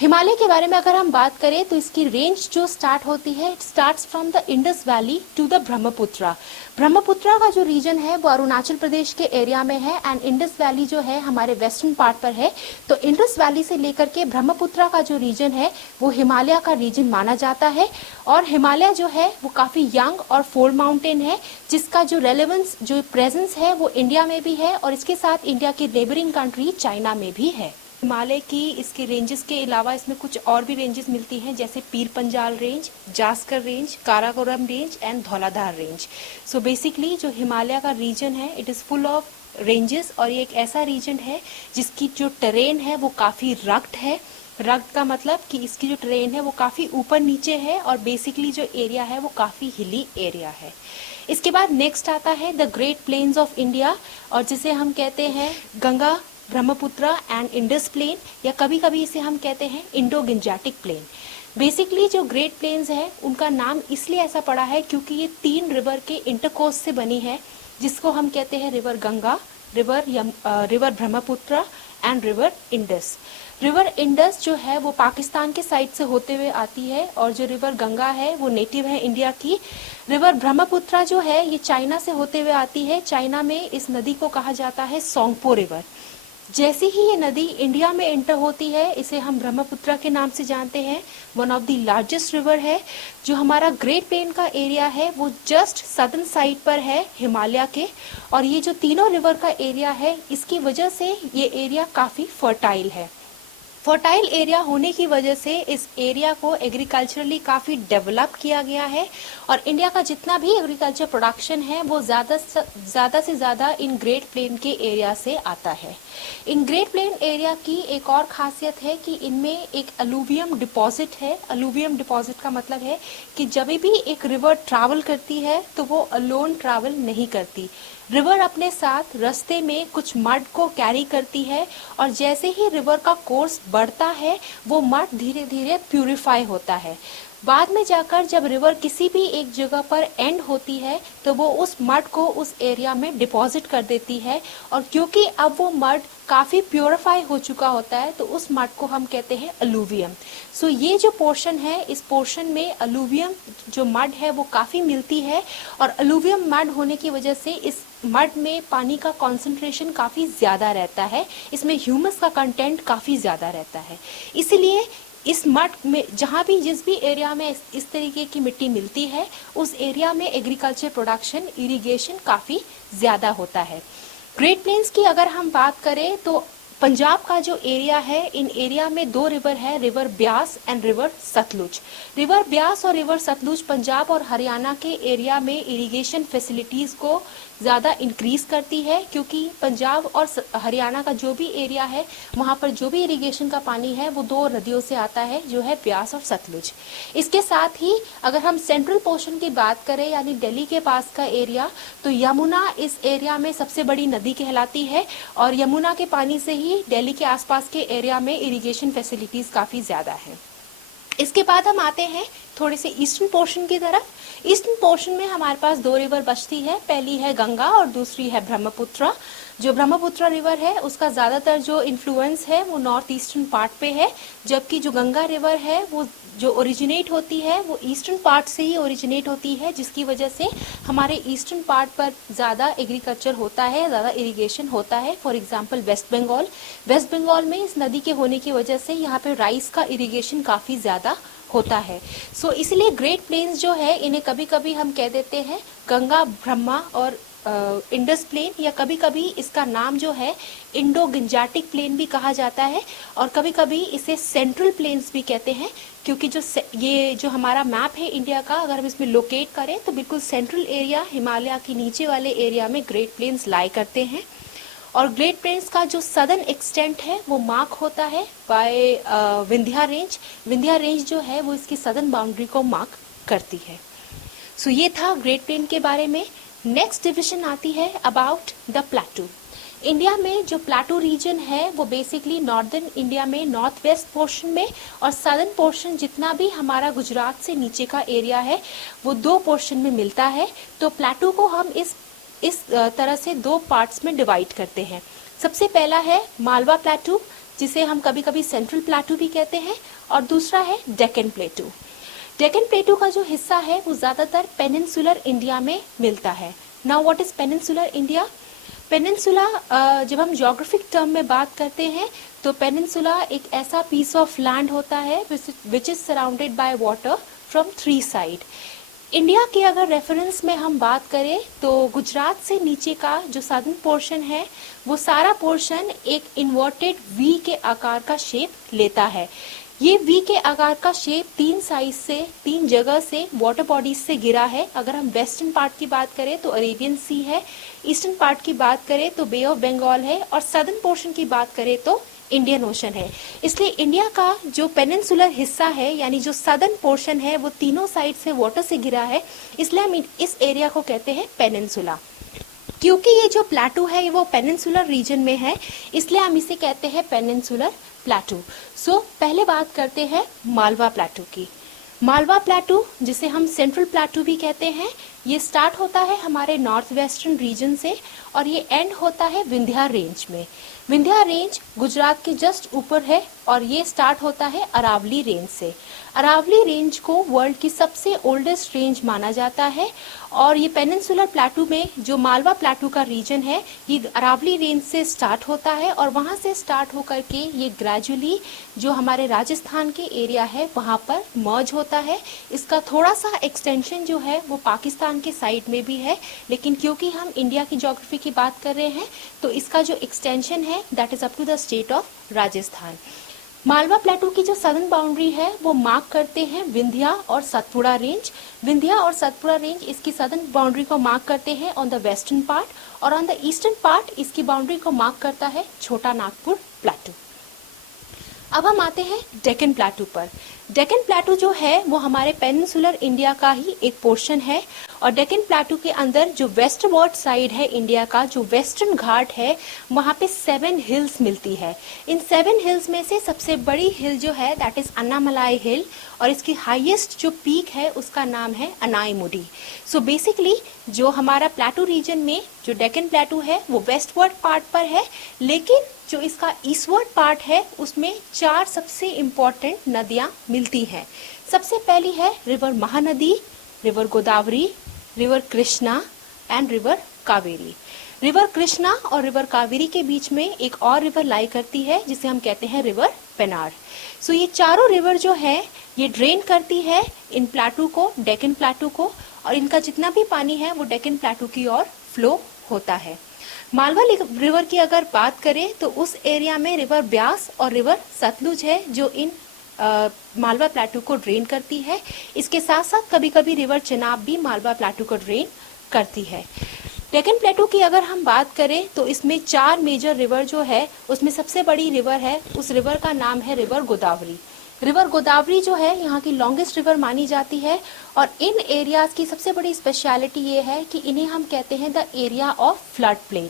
Himalaya के बारे में अगर हम बात करें तो इसकी रेंज जो स्टार्ट होती है it starts from the Indus valley to the Brahmaputra. Brahmaputra का जो रीजन है वो अरुणाचल प्रदेश के एरिया में है एंड इंडस वैली जो है हमारे वेस्टर्न पार्ट पर है। तो इंडस वैली से लेकर के ब्रह्मपुत्रा का जो रीजन है वो हिमालय का रीजन माना जाता है और हिमालय जो है वो काफ़ी यंग और फोल्ड माउंटेन है, जिसका जो रेलेवेंस जो प्रेजेंस है वो इंडिया में भी है और इसके साथ इंडिया की नेबरिंग कंट्री चाइना में भी है। हिमालय की इसके रेंजेस के अलावा इसमें कुछ और भी रेंजेस मिलती हैं जैसे Pir Panjal range, Zanskar range, Karakoram range and Dhauladhar range. So basically जो हिमालय का रीजन है it is full of ranges और ये एक ऐसा रीजन है जिसकी जो टेरेन है वो काफ़ी रग्ड है। रग्ड का मतलब कि इसकी जो टेरेन है वो काफ़ी ऊपर नीचे है और बेसिकली जो एरिया है वो काफ़ी हिली एरिया है। इसके बाद नेक्स्ट आता है the great plains of India और जिसे हम कहते हैं गंगा, ब्रह्मपुत्र एंड इंडस प्लेन या कभी कभी इसे हम कहते हैं इंडो गिंजाटिक प्लेन। बेसिकली जो ग्रेट प्लेन्स है उनका नाम इसलिए ऐसा पड़ा है क्योंकि ये 3 रिवर के इंटरकोर्स से बनी है जिसको हम कहते हैं river Ganga, river Brahmaputra and river Indus. River Indus जो है वो पाकिस्तान के साइड से होते हुए आती है, और जो रिवर गंगा है वो नेटिव है इंडिया की। रिवर ब्रह्मपुत्र जो है ये चाइना से होते हुए आती है। चाइना में इस नदी को कहा जाता है सोंगपो रिवर। जैसे ही ये नदी इंडिया में एंटर होती है, इसे हम ब्रह्मपुत्र के नाम से जानते हैं। One of the largest river है। जो हमारा ग्रेट प्लेन का एरिया है वो जस्ट सदर्न साइड पर है हिमालय के, और ये जो तीनों रिवर का एरिया है इसकी वजह से ये एरिया काफ़ी फर्टाइल है। फर्टाइल एरिया होने की वजह से इस एरिया को एग्रीकल्चरली काफ़ी डेवलप किया गया है, और इंडिया का जितना भी एग्रीकल्चर प्रोडक्शन है वो ज़्यादा से ज़्यादा इन ग्रेट प्लेन के एरिया से आता है। इन ग्रेट प्लेन एरिया की एक और खासियत है कि इनमें एक अलूवियम डिपॉजिट है। अलूवियम डिपॉजिट का मतलब है कि जब भी एक रिवर ट्रैवल करती है तो वो अलोन ट्रैवल नहीं करती। रिवर अपने साथ रास्ते में कुछ मड को कैरी करती है, और जैसे ही रिवर का कोर्स बढ़ता है वो मड धीरे धीरे प्यूरिफाई होता है। बाद में जाकर जब रिवर किसी भी एक जगह पर एंड होती है तो वो उस मड को उस एरिया में डिपॉजिट कर देती है, और क्योंकि अब वो मड काफ़ी प्योरीफाई हो चुका होता है तो उस मड को हम कहते हैं अलूवियम। सो ये जो पोर्शन है, इस पोर्शन में अलूवियम जो मड है वो काफ़ी मिलती है, और अलूवियम मड होने की वजह से इस मड में पानी का कॉन्सेंट्रेशन काफ़ी ज़्यादा रहता है। इसमें ह्यूमस का कंटेंट काफ़ी ज़्यादा रहता है। इसीलिए इस मड में जहाँ भी जिस भी एरिया में इस तरीके की मिट्टी मिलती है उस एरिया में एग्रीकल्चर प्रोडक्शन, इरिगेशन काफ़ी ज़्यादा होता है। ग्रेट प्लेन्स की अगर हम बात करें तो पंजाब का जो एरिया है, इन एरिया में दो रिवर है, river Beas and river Sutlej. River Beas और रिवर सतलुज पंजाब और हरियाणा के एरिया में इरिगेशन फैसिलिटीज़ को ज़्यादा इंक्रीज करती है, क्योंकि पंजाब और हरियाणा का जो भी एरिया है वहाँ पर जो भी इरिगेशन का पानी है वो दो नदियों से आता है, जो है ब्यास और सतलुज। इसके साथ ही अगर हम सेंट्रल पोर्शन की बात करें यानी दिल्ली के पास का एरिया, तो यमुना इस एरिया में सबसे बड़ी नदी कहलाती है, और यमुना के पानी से ही दिल्ली के आसपास के एरिया में इरिगेशन फैसिलिटीज़ काफ़ी ज़्यादा है। इसके बाद हम आते हैं थोड़े से ईस्टर्न पोर्शन की तरफ। ईस्टर्न पोर्शन में हमारे पास दो रिवर बचती है, पहली है गंगा और दूसरी है ब्रह्मपुत्र। जो ब्रह्मपुत्र रिवर है उसका ज़्यादातर जो इन्फ्लुएंस है वो नॉर्थ ईस्टर्न पार्ट पे है, जबकि जो गंगा रिवर है वो जो ओरिजिनेट होती है वो ईस्टर्न पार्ट से ही ओरिजिनेट होती है, जिसकी वजह से हमारे ईस्टर्न पार्ट पर ज़्यादा एग्रीकल्चर होता है, ज़्यादा इरिगेशन होता है। फॉर एग्जांपल वेस्ट बंगाल में इस नदी के होने की वजह से यहाँ पे राइस का इरिगेशन काफ़ी ज़्यादा होता है। सो इसलिए ग्रेट प्लेन्स जो है इन्हें कभी कभी हम कह देते हैं गंगा, ब्रह्मा और इंडस प्लेन, या कभी कभी इसका नाम जो है इंडो गंजाटिक प्लेन भी कहा जाता है, और कभी कभी इसे सेंट्रल प्लेन्स भी कहते हैं, क्योंकि ये जो हमारा मैप है इंडिया का, अगर हम इसमें लोकेट करें तो बिल्कुल सेंट्रल एरिया हिमालय के नीचे वाले एरिया में ग्रेट प्लेन्स लाई करते हैं। और ग्रेट प्लेन्स का जो सदर्न एक्सटेंट है वो मार्क होता है बाय विंध्या रेंज जो है वो इसकी सदर्न बाउंड्री को मार्क करती है। सो ये था ग्रेट प्लेन के बारे में। नेक्स्ट डिविजन आती है अबाउट द प्लेटू। इंडिया में जो प्लेटू रीजन है वो बेसिकली नॉर्दर्न इंडिया में नॉर्थ वेस्ट पोर्शन में, और सदर्न पोर्शन जितना भी हमारा गुजरात से नीचे का एरिया है वो दो पोर्शन में मिलता है। तो प्लेटू को हम इस तरह से दो पार्ट्स में डिवाइड करते हैं। सबसे पहला है मालवा प्लेटू, जिसे हम कभी कभी सेंट्रल प्लेटू भी कहते हैं, और दूसरा है डेक्कन प्लेटू। डेक्कन प्लेटू का जो हिस्सा है वो ज़्यादातर पेनिनसुलर इंडिया में मिलता है। Now what is peninsular India? Peninsula जब हम ज्योग्राफिक टर्म में बात करते हैं तो पेनिनसुला एक ऐसा पीस ऑफ लैंड होता है which is surrounded by water from three side. India के अगर रेफरेंस में हम बात करें तो गुजरात से नीचे का जो सदर्न पोर्शन है वो सारा पोर्शन एक इन्वर्टेड वी के आकार का शेप लेता है। ये वी के आकार का शेप तीन जगह से वाटर बॉडीज से गिरा है। अगर हम वेस्टर्न पार्ट की बात करें तो अरेबियन सी है, ईस्टर्न पार्ट की बात करें तो बे ऑफ बंगाल है, और सदर्न पोर्शन की बात करें तो इंडियन ओशन है। इसलिए इंडिया का जो पेनिनसुलर हिस्सा है यानी जो सदर्न पोर्शन है वो तीनों साइड से वाटर से घिरा है, इसलिए हम इस एरिया को कहते हैं पेनिनसुला। क्योंकि ये जो प्लेटू है वो पेनिनसुलर रीजन में है इसलिए हम इसे कहते हैं पेनिनसुलर प्लेटू। सो पहले बात करते हैं मालवा प्लेटू की। मालवा प्लेटू जिसे हम सेंट्रल प्लेटू भी कहते हैं, ये स्टार्ट होता है हमारे नॉर्थ वेस्टर्न रीजन से और ये एंड होता है विंध्या रेंज में। विंध्या रेंज गुजरात के जस्ट ऊपर है और ये स्टार्ट होता है अरावली रेंज से। अरावली रेंज को वर्ल्ड की सबसे ओल्डेस्ट रेंज माना जाता है और ये पेनिनसुलर प्लेटू में जो मालवा प्लेटू का रीजन है ये अरावली रेंज से स्टार्ट होता है और वहाँ से स्टार्ट होकर के ये ग्रेजुअली जो हमारे राजस्थान के एरिया है वहाँ पर मर्ज होता है। इसका थोड़ा सा एक्सटेंशन जो है वो पाकिस्तान के साइड में भी है, लेकिन क्योंकि हम इंडिया की ज्योग्राफी की बात कर रहे हैं तो इसका जो एक्सटेंशन है that is up to the state of Rajasthan. Malwa plateau की जो सदर्न बाउंड्री है वो मार्क करते हैं विंध्या और सतपुड़ा रेंज। विंध्या और सतपुड़ा रेंज इसकी सदर्न बाउंड्री को मार्क करते हैं ऑन द वेस्टर्न पार्ट और ऑन द ईस्टर्न पार्ट इसकी बाउंड्री को मार्क करता है छोटा नागपुर प्लेटू। अब हम आते हैं डेक्कन प्लेटू पर। डेक्कन प्लेटू जो है वो हमारे पेनिनसुलर इंडिया का ही एक पोर्शन है और डेक्कन प्लेटू के अंदर जो वेस्टवर्ड साइड है इंडिया का, जो वेस्टर्न घाट है, वहाँ पे 7 हिल्स मिलती है। इन 7 हिल्स में से सबसे बड़ी हिल जो है दैट इज अन्नामलाई हिल और इसकी हाईएस्ट जो पीक है उसका नाम है अनाईमुडी। सो बेसिकली जो हमारा प्लेटू रीजन में जो डेक्कन प्लेटू है वो वेस्टवर्ड पार्ट पर है, लेकिन जो इसका ईस्टवर्ड पार्ट है उसमें 4 सबसे इम्पोर्टेंट नदियां मिलती हैं। सबसे पहली है river Mahanadi, river Godavari, river Krishna and river Kaveri. River Krishna और रिवर कावेरी के बीच में एक और रिवर लाई करती है जिसे हम कहते हैं रिवर पेनार। सो ये चारों रिवर जो है ये ड्रेन करती है इन प्लेटू को, डेक्कन प्लेटू को, और इनका जितना भी पानी है वो डेक्कन प्लेटू की ओर फ्लो होता है। मालवा रिवर की अगर बात करें तो उस एरिया में रिवर ब्यास और रिवर सतलुज है जो इन मालवा प्लेटू को ड्रेन करती है। इसके साथ साथ कभी कभी रिवर चेनाब भी मालवा प्लेटू को ड्रेन करती है। डेक्कन प्लेटू की अगर हम बात करें तो इसमें 4 मेजर रिवर जो है उसमें सबसे बड़ी रिवर है, उस रिवर का नाम है रिवर गोदावरी। रिवर गोदावरी जो है यहाँ की लॉन्गेस्ट रिवर मानी जाती है और इन एरियाज की सबसे बड़ी स्पेशलिटी ये है कि इन्हें हम कहते हैं the area of flood plain.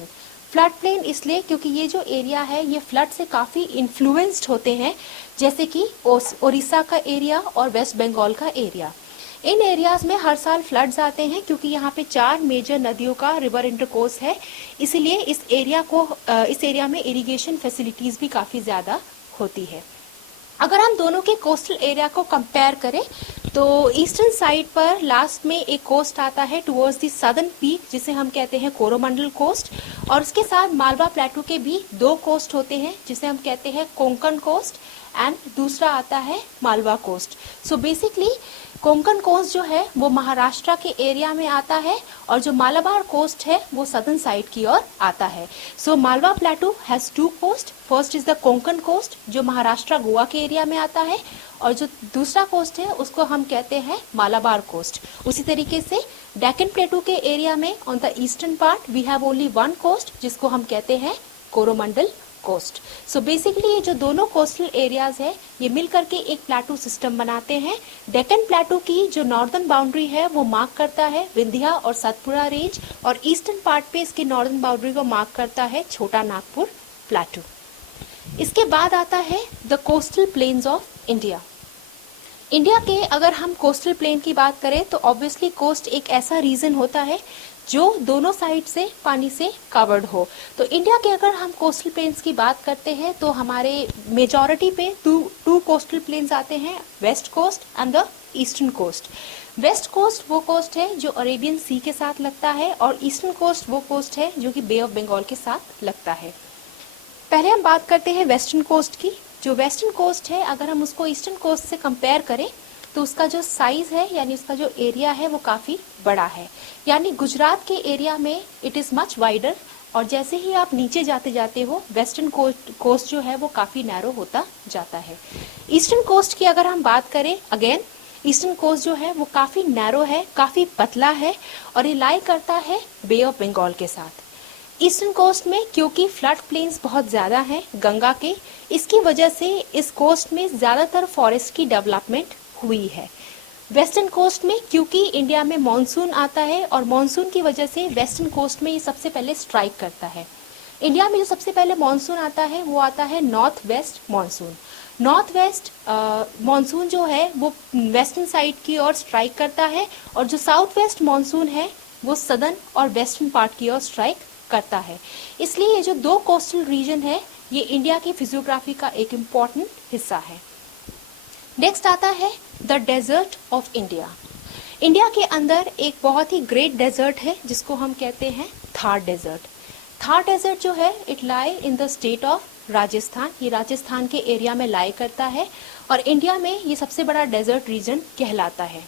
Flood plain इसलिए क्योंकि ये जो एरिया है ये फ्लड से काफ़ी इन्फ्लुएंस्ड होते हैं, जैसे कि उड़ीसा का एरिया और वेस्ट बंगाल का एरिया। इन एरियाज में हर साल फ्लड्स आते हैं क्योंकि यहाँ पे 4 मेजर नदियों का रिवर इंटरकोर्स है, इसीलिए इस एरिया में इरिगेशन फैसिलिटीज भी काफ़ी ज़्यादा होती है। अगर हम दोनों के कोस्टल एरिया को कंपेयर करें तो ईस्टर्न साइड पर लास्ट में एक कोस्ट आता है टुवर्ड्स द सदर्न पीक जिसे हम कहते हैं कोरोमंडल कोस्ट, और उसके साथ मालवा प्लेटू के भी 2 कोस्ट होते हैं जिसे हम कहते हैं कोंकण कोस्ट एंड दूसरा आता है Malwa coast. So basically Konkan coast जो है वो महाराष्ट्र के एरिया में आता है और जो मालाबार कोस्ट है वो सदर्न साइड की ओर आता है। So Malwa plateau has 2 coast. First is the Konkan coast जो महाराष्ट्र गोवा के एरिया में आता है और जो दूसरा कोस्ट है उसको हम कहते हैं मालाबार कोस्ट। उसी तरीके से डेक्कन प्लेटू के एरिया में on the eastern part we have only 1 coast जिसको हम कहते हैं कोरोमंडल कोस्ट। सो बेसिकली ये जो दोनों कोस्टल एरियाज है ये मिलकर के एक प्लेटू सिस्टम बनाते हैं। डेक्कन प्लेटू की जो नॉर्दर्न बाउंड्री है वो मार्क करता है विंध्या और सतपुड़ा रेंज और ईस्टर्न पार्ट पे इसकी नॉर्दर्न बाउंड्री को मार्क करता है छोटा नागपुर प्लेटू। इसके बाद आता है the coastal planes of India. India के अगर हम कोस्टल प्लेन की बात करें तो ऑब्वियसली कोस्ट एक ऐसा रीजन होता है जो दोनों साइड से पानी से कवर्ड हो। तो इंडिया के अगर हम कोस्टल प्लेन्स की बात करते हैं तो हमारे मेजॉरिटी पे टू कोस्टल प्लेन्स आते हैं, west coast and the eastern coast. West coast वो कोस्ट है जो अरेबियन सी के साथ लगता है और ईस्टर्न कोस्ट वो कोस्ट है जो कि बे ऑफ बंगाल के साथ लगता है। पहले हम बात करते हैं वेस्टर्न कोस्ट की। जो वेस्टर्न कोस्ट है अगर हम उसको ईस्टर्न कोस्ट से कंपेयर करें तो उसका जो साइज है यानी उसका जो एरिया है वो काफ़ी बड़ा है। यानी गुजरात के एरिया में इट इज़ मच वाइडर और जैसे ही आप नीचे जाते जाते हो वेस्टर्न कोस्ट जो है वो काफ़ी नैरो होता जाता है। ईस्टर्न कोस्ट की अगर हम बात करें अगेन ईस्टर्न कोस्ट जो है वो काफ़ी नैरो है, काफ़ी पतला है और ये लाई करता है बे ऑफ बंगाल के साथ। ईस्टर्न कोस्ट में क्योंकि फ्लड प्लेन्स बहुत ज़्यादा हैं गंगा के, इसकी वजह से इस कोस्ट में ज़्यादातर फॉरेस्ट की डेवलपमेंट हुई है। वेस्टर्न कोस्ट में क्योंकि इंडिया में मॉनसून आता है और मॉनसून की वजह से वेस्टर्न कोस्ट में ये सबसे पहले स्ट्राइक करता है। इंडिया में जो सबसे पहले मॉनसून आता है वो आता है north west monsoon. North west monsoon जो है वो वेस्टर्न साइड की ओर स्ट्राइक करता है, और जो साउथ वेस्ट मानसून है वो सदर्न और वेस्टर्न पार्ट की ओर स्ट्राइक करता है। इसलिए ये जो दो कोस्टल रीजन है ये इंडिया की फिजियोग्राफी का एक इम्पॉर्टेंट हिस्सा है। नेक्स्ट आता है the desert of India. India के अंदर एक बहुत ही ग्रेट डेजर्ट है जिसको हम कहते हैं थार डेजर्ट। थार डेजर्ट जो है it lie in the state of Rajasthan, ये राजस्थान के एरिया में लाई करता है और इंडिया में ये सबसे बड़ा डेजर्ट रीजन कहलाता है।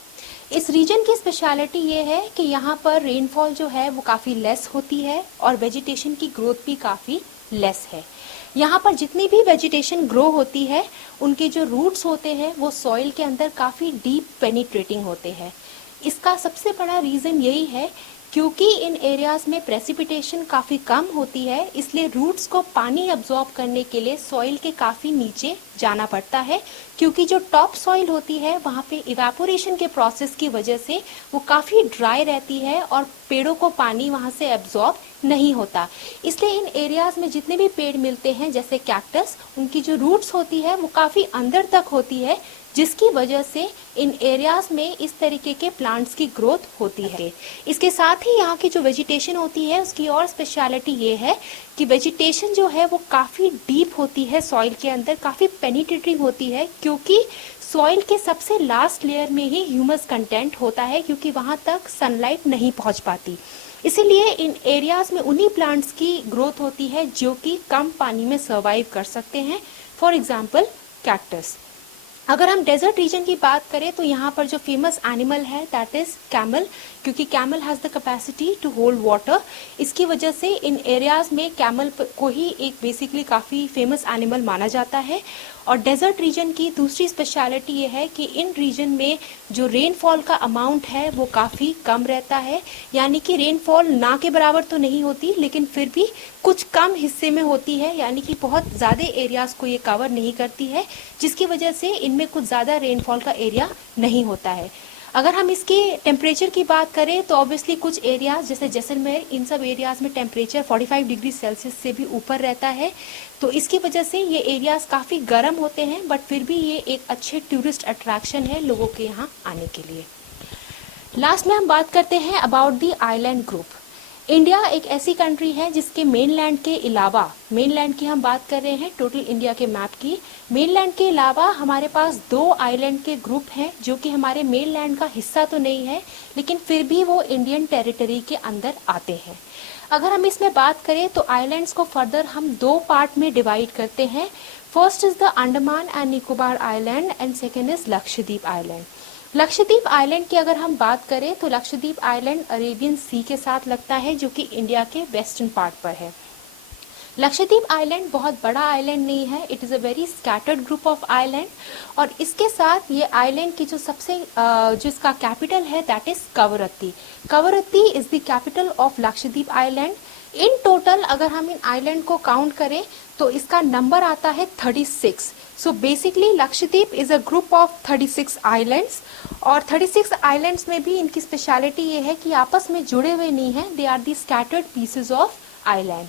इस रीजन की स्पेशलिटी ये है कि यहाँ पर रेनफॉल जो है वो काफ़ी लेस होती है और वेजिटेशन की ग्रोथ भी काफ़ी लेस है। यहाँ पर जितनी भी वेजिटेशन ग्रो होती है उनके जो रूट्स होते हैं वो सॉइल के अंदर काफ़ी डीप पेनिट्रेटिंग होते हैं। इसका सबसे बड़ा रीज़न यही है क्योंकि इन एरियाज में प्रेसिपिटेशन काफ़ी कम होती है, इसलिए रूट्स को पानी अब्जॉर्ब करने के लिए सॉइल के काफ़ी नीचे जाना पड़ता है, क्योंकि जो टॉप सॉइल होती है वहाँ पे इवेपोरेशन के प्रोसेस की वजह से वो काफ़ी ड्राई रहती है और पेड़ों को पानी वहाँ से एब्जॉर्ब नहीं होता। इसलिए इन एरियाज में जितने भी पेड़ मिलते हैं जैसे कैक्टस, उनकी जो रूट्स होती है वो काफ़ी अंदर तक होती है, जिसकी वजह से इन एरियाज में इस तरीके के प्लांट्स की ग्रोथ होती है। इसके साथ ही यहाँ की जो वेजिटेशन होती है उसकी और स्पेशलिटी ये है कि वेजिटेशन जो है वो काफ़ी डीप होती है, सॉइल के अंदर काफ़ी पेनिट्रेटिंग होती है, क्योंकि सॉइल के सबसे लास्ट लेयर में ही ह्यूमस कंटेंट होता है, क्योंकि वहाँ तक सनलाइट नहीं पहुँच पाती। इसीलिए इन एरियाज में उन्हीं प्लांट्स की ग्रोथ होती है जो कि कम पानी में सर्वाइव कर सकते हैं। For example cactus. अगर हम डेजर्ट रीजन की बात करें तो यहाँ पर जो फेमस एनिमल है दैट इज कैमल, क्योंकि camel has the capacity to hold water. इसकी वजह से इन एरियाज में कैमल को ही एक बेसिकली काफ़ी फेमस एनिमल माना जाता है। और डेजर्ट रीजन की दूसरी स्पेशलिटी ये है कि इन रीजन में जो रेनफॉल का अमाउंट है वो काफ़ी कम रहता है, यानी कि रेनफॉल ना के बराबर तो नहीं होती लेकिन फिर भी कुछ कम हिस्से में होती है, यानी कि बहुत ज़्यादा एरियाज़ को ये कवर नहीं करती है, जिसकी वजह से इनमें कुछ ज़्यादा रेनफॉल का एरिया नहीं होता है। अगर हम इसके टेम्परेचर की बात करें तो ऑब्वियसली कुछ एरियाज जैसे जैसलमेर, इन सब एरियाज़ में टेम्परेचर 45 डिग्री सेल्सियस से भी ऊपर रहता है, तो इसकी वजह से ये एरियाज़ काफ़ी गर्म होते हैं, बट फिर भी ये एक अच्छे टूरिस्ट अट्रैक्शन है लोगों के यहाँ आने के लिए। लास्ट में हम बात करते हैं about the island group. India एक ऐसी कंट्री है जिसके मेनलैंड के अलावा, मेनलैंड की हम बात कर रहे हैं टोटल इंडिया के मैप की, मेनलैंड के अलावा हमारे पास 2 आइलैंड के ग्रुप हैं जो कि हमारे मेनलैंड का हिस्सा तो नहीं है लेकिन फिर भी वो इंडियन टेरिटरी के अंदर आते हैं। अगर हम इसमें बात करें तो आइलैंड्स को फर्दर हम 2 पार्ट में डिवाइड करते हैं। First is the Andaman and Nicobar island and second is Lakshadweep island. Lakshadweep island की अगर हम बात करें तो लक्षद्वीप आइलैंड अरेबियन सी के साथ लगता है जो कि इंडिया के वेस्टर्न पार्ट पर है। लक्षद्वीप आइलैंड बहुत बड़ा आइलैंड नहीं है, it is a very scattered group of island, और इसके साथ ये आइलैंड की जो सबसे जो इसका कैपिटल है that is Kavaratti. Kavaratti is the capital of Lakshadweep island. In total अगर हम इन आइलैंड को काउंट करें तो इसका नंबर आता है 36। So basically Lakshadweep is a group of 36 islands, और 36 आइलैंड्स में भी इनकी स्पेशलिटी ये है कि आपस में जुड़े हुए नहीं हैं, they are the scattered pieces of island.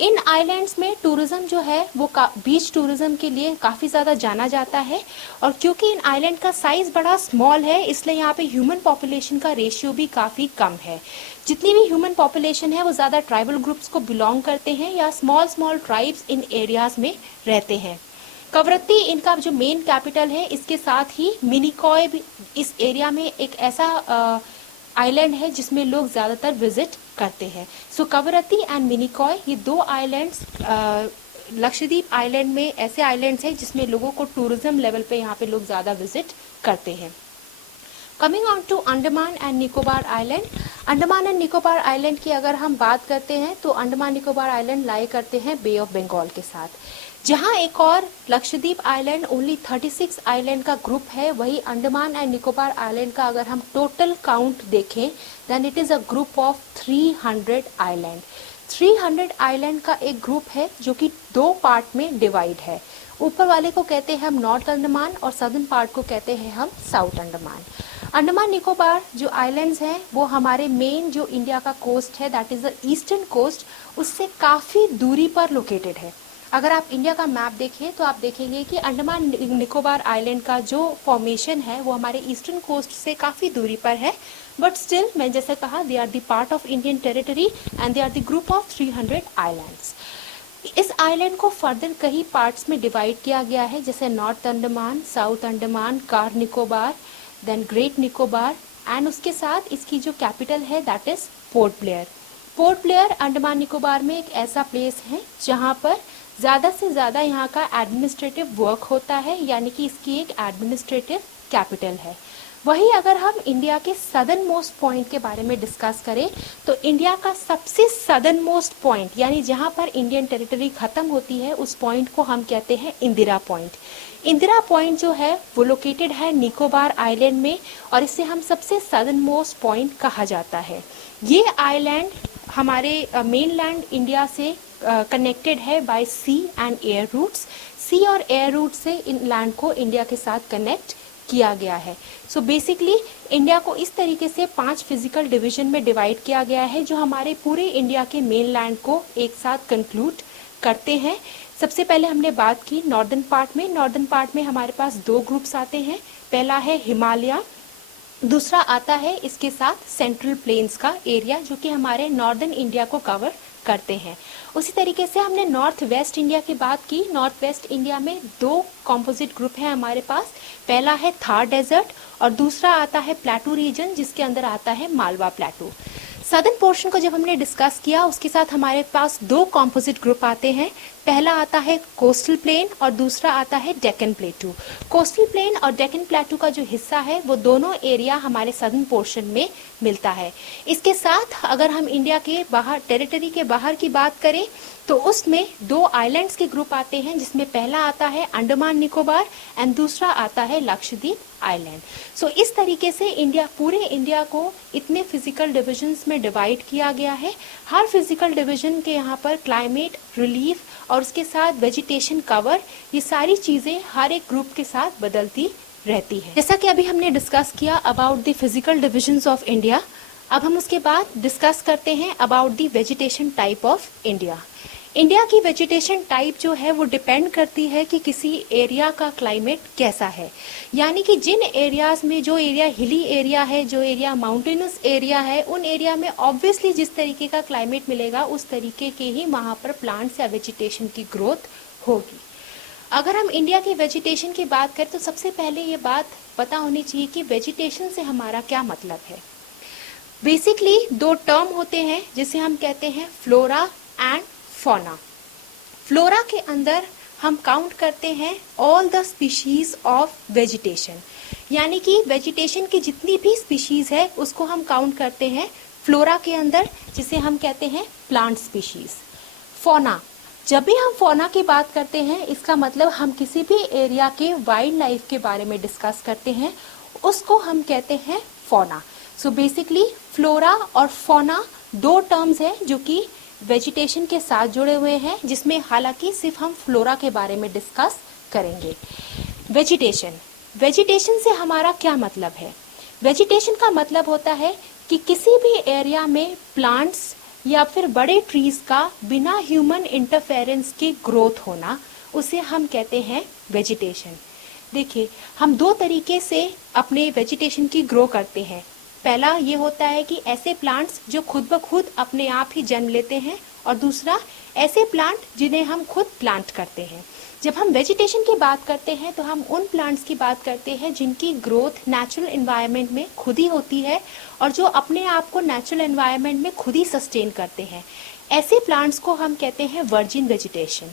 इन आइलैंड्स में टूरिज्म जो है वो बीच टूरिज्म के लिए काफ़ी ज़्यादा जाना जाता है, और क्योंकि इन आइलैंड का साइज़ बड़ा स्मॉल है इसलिए यहाँ पे ह्यूमन पॉपुलेशन का रेशियो भी काफ़ी कम है। जितनी भी ह्यूमन पॉपुलेशन है वो ज़्यादा ट्राइबल ग्रुप्स को बिलोंग करते हैं या small small tribes in areas में रहते हैं। कवरत्ती इनका जो मेन कैपिटल है, इसके साथ ही मिनिकॉय भी इस एरिया में एक ऐसा आइलैंड है जिसमें लोग ज़्यादातर विजिट करते हैं। सो कवरत्ती एंड मिनिकॉय ये 2 आइलैंड्स लक्षद्वीप आइलैंड में ऐसे आइलैंड्स हैं जिसमें लोगों को टूरिज्म लेवल पे यहाँ पे लोग ज़्यादा विजिट करते हैं। Coming on to Andaman and Nicobar island. Andaman and Nicobar island की अगर हम बात करते हैं तो अंडमान निकोबार आइलैंड लाई करते हैं बे ऑफ बंगाल के साथ। जहां एक और लक्षद्वीप आइलैंड ओनली 36 आइलैंड का ग्रुप है, वही अंडमान एंड निकोबार आइलैंड का अगर हम टोटल काउंट देखें then it is a group of 300 island. 300 island का एक ग्रुप है जो कि 2 पार्ट में डिवाइड है। ऊपर वाले को कहते हैं हम नॉर्थ अंडमान और सदर्न पार्ट को कहते हैं हम साउथ अंडमान। अंडमान निकोबार जो आइलैंड्स हैं वो हमारे मेन जो इंडिया का कोस्ट है that is the eastern coast, उससे काफ़ी दूरी पर लोकेटेड है। अगर आप इंडिया का मैप देखें तो आप देखेंगे कि अंडमान निकोबार आइलैंड का जो फॉर्मेशन है वो हमारे ईस्टर्न कोस्ट से काफ़ी दूरी पर है, बट स्टिल मैं जैसे कहा they are the part of Indian territory and they are the group of 300 islands. इस आइलैंड को फर्दर कई पार्ट्स में डिवाइड किया गया है, जैसे north Andaman, south Andaman, Car Nicobar, then great Nicobar, and उसके साथ इसकी जो कैपिटल है दैट इज पोर्ट ब्लेयर। पोर्ट ब्लेयर अंडमान निकोबार में एक ऐसा प्लेस है जहाँ पर ज़्यादा से ज़्यादा यहाँ का एडमिनिस्ट्रेटिव वर्क होता है, यानी कि इसकी एक एडमिनिस्ट्रेटिव कैपिटल है। वही अगर हम इंडिया के सदर्न मोस्ट पॉइंट के बारे में डिस्कस करें तो इंडिया का सबसे सदर्न मोस्ट पॉइंट यानी जहाँ पर इंडियन टेरिटरी खत्म होती है उस पॉइंट को हम कहते हैं इंदिरा पॉइंट। इंदिरा पॉइंट जो है वो लोकेटेड है निकोबार आइलैंड में और इसे हम सबसे सदर्न मोस्ट पॉइंट कहा जाता है। ये आइलैंड हमारे मेनलैंड इंडिया से कनेक्टेड है by sea and air routes. Sea और एयर रूट से इन लैंड को इंडिया के साथ कनेक्ट किया गया है। सो बेसिकली इंडिया को इस तरीके से 5 फिजिकल डिवीजन में डिवाइड किया गया है जो हमारे पूरे इंडिया के मेनलैंड को एक साथ कंक्लूड करते हैं। सबसे पहले हमने बात की नॉर्दर्न पार्ट में। नॉर्दर्न पार्ट में हमारे पास 2 ग्रुप्स आते हैं। पहला है हिमालय, दूसरा आता है इसके साथ सेंट्रल प्लेन्स का एरिया जो कि हमारे नॉर्दर्न इंडिया को कवर करते हैं। उसी तरीके से हमने नॉर्थ वेस्ट इंडिया की बात की। नॉर्थ वेस्ट इंडिया में 2 कॉम्पोजिट ग्रुप हैं हमारे पास। पहला है थार डेजर्ट और दूसरा आता है प्लेटू रीजन जिसके अंदर आता है मालवा प्लेटू। सदर्न पोर्शन को जब हमने डिस्कस किया उसके साथ हमारे पास 2 कॉम्पोजिट ग्रुप आते हैं। पहला आता है कोस्टल प्लेन और दूसरा आता है डेक्कन प्लेटू। कोस्टल प्लेन और डेक्कन प्लेटू का जो हिस्सा है वो दोनों एरिया हमारे सदर्न पोर्शन में मिलता है। इसके साथ अगर हम इंडिया के बाहर टेरिटरी के बाहर की बात करें तो उसमें 2 आइलैंड्स के ग्रुप आते हैं जिसमें पहला आता है अंडमान निकोबार एंड दूसरा आता है लक्षद्वीप आइलैंड। सो इस तरीके से पूरे इंडिया को इतने फिजिकल डिविजन्स में डिवाइड किया गया है। हर फिजिकल डिवीजन के यहाँ पर क्लाइमेट, रिलीफ और उसके साथ वेजिटेशन कवर, ये सारी चीज़ें हर एक ग्रुप के साथ बदलती रहती है। जैसा कि अभी हमने डिस्कस किया about the physical divisions of India, अब हम उसके बाद डिस्कस करते हैं about the vegetation type of India. India की वेजिटेशन टाइप जो है वो डिपेंड करती है कि किसी एरिया का क्लाइमेट कैसा है, यानी कि जिन एरियाज में जो एरिया हिली एरिया है, जो एरिया माउंटेनस एरिया है, उन एरिया में ऑब्वियसली जिस तरीके का क्लाइमेट मिलेगा उस तरीके के ही वहाँ पर प्लांट्स या वेजिटेशन की ग्रोथ होगी। अगर हम इंडिया की वेजिटेशन की बात करें तो सबसे पहले ये बात पता होनी चाहिए कि वेजिटेशन से हमारा क्या मतलब है। बेसिकली 2 टर्म होते हैं जिसे हम कहते हैं फ्लोरा एंड फौना। फ्लोरा के अंदर हम काउंट करते हैं all the species of vegetation, यानी कि वेजिटेशन की जितनी भी स्पीशीज है उसको हम काउंट करते हैं फ्लोरा के अंदर, जिसे हम कहते हैं प्लांट स्पीशीज। फौना, जब भी हम फौना की बात करते हैं इसका मतलब हम किसी भी एरिया के वाइल्ड लाइफ के बारे में डिस्कस करते हैं, उसको हम कहते हैं फौना। सो बेसिकली फ्लोरा और फौना 2 टर्म्स हैं जो कि वेजिटेशन के साथ जुड़े हुए हैं, जिसमें हालांकि सिर्फ हम फ्लोरा के बारे में डिस्कस करेंगे। वेजिटेशन से हमारा क्या मतलब है? वेजिटेशन का मतलब होता है कि किसी भी एरिया में प्लांट्स या फिर बड़े ट्रीज का बिना ह्यूमन इंटरफेरेंस के ग्रोथ होना, उसे हम कहते हैं वेजिटेशन। देखिए, हम 2 तरीके से अपने वेजिटेशन की ग्रो करते हैं। पहला ये होता है कि ऐसे प्लांट्स जो खुद ब खुद अपने आप ही जन्म लेते हैं, और दूसरा ऐसे प्लांट जिन्हें हम खुद प्लांट करते हैं। जब हम वेजिटेशन की बात करते हैं तो हम उन प्लांट्स की बात करते हैं जिनकी ग्रोथ नेचुरल एनवायरनमेंट में खुद ही होती है और जो अपने आप को नेचुरल एनवायरनमेंट में खुद ही सस्टेन करते हैं। ऐसे प्लांट्स को हम कहते हैं वर्जिन वेजिटेशन।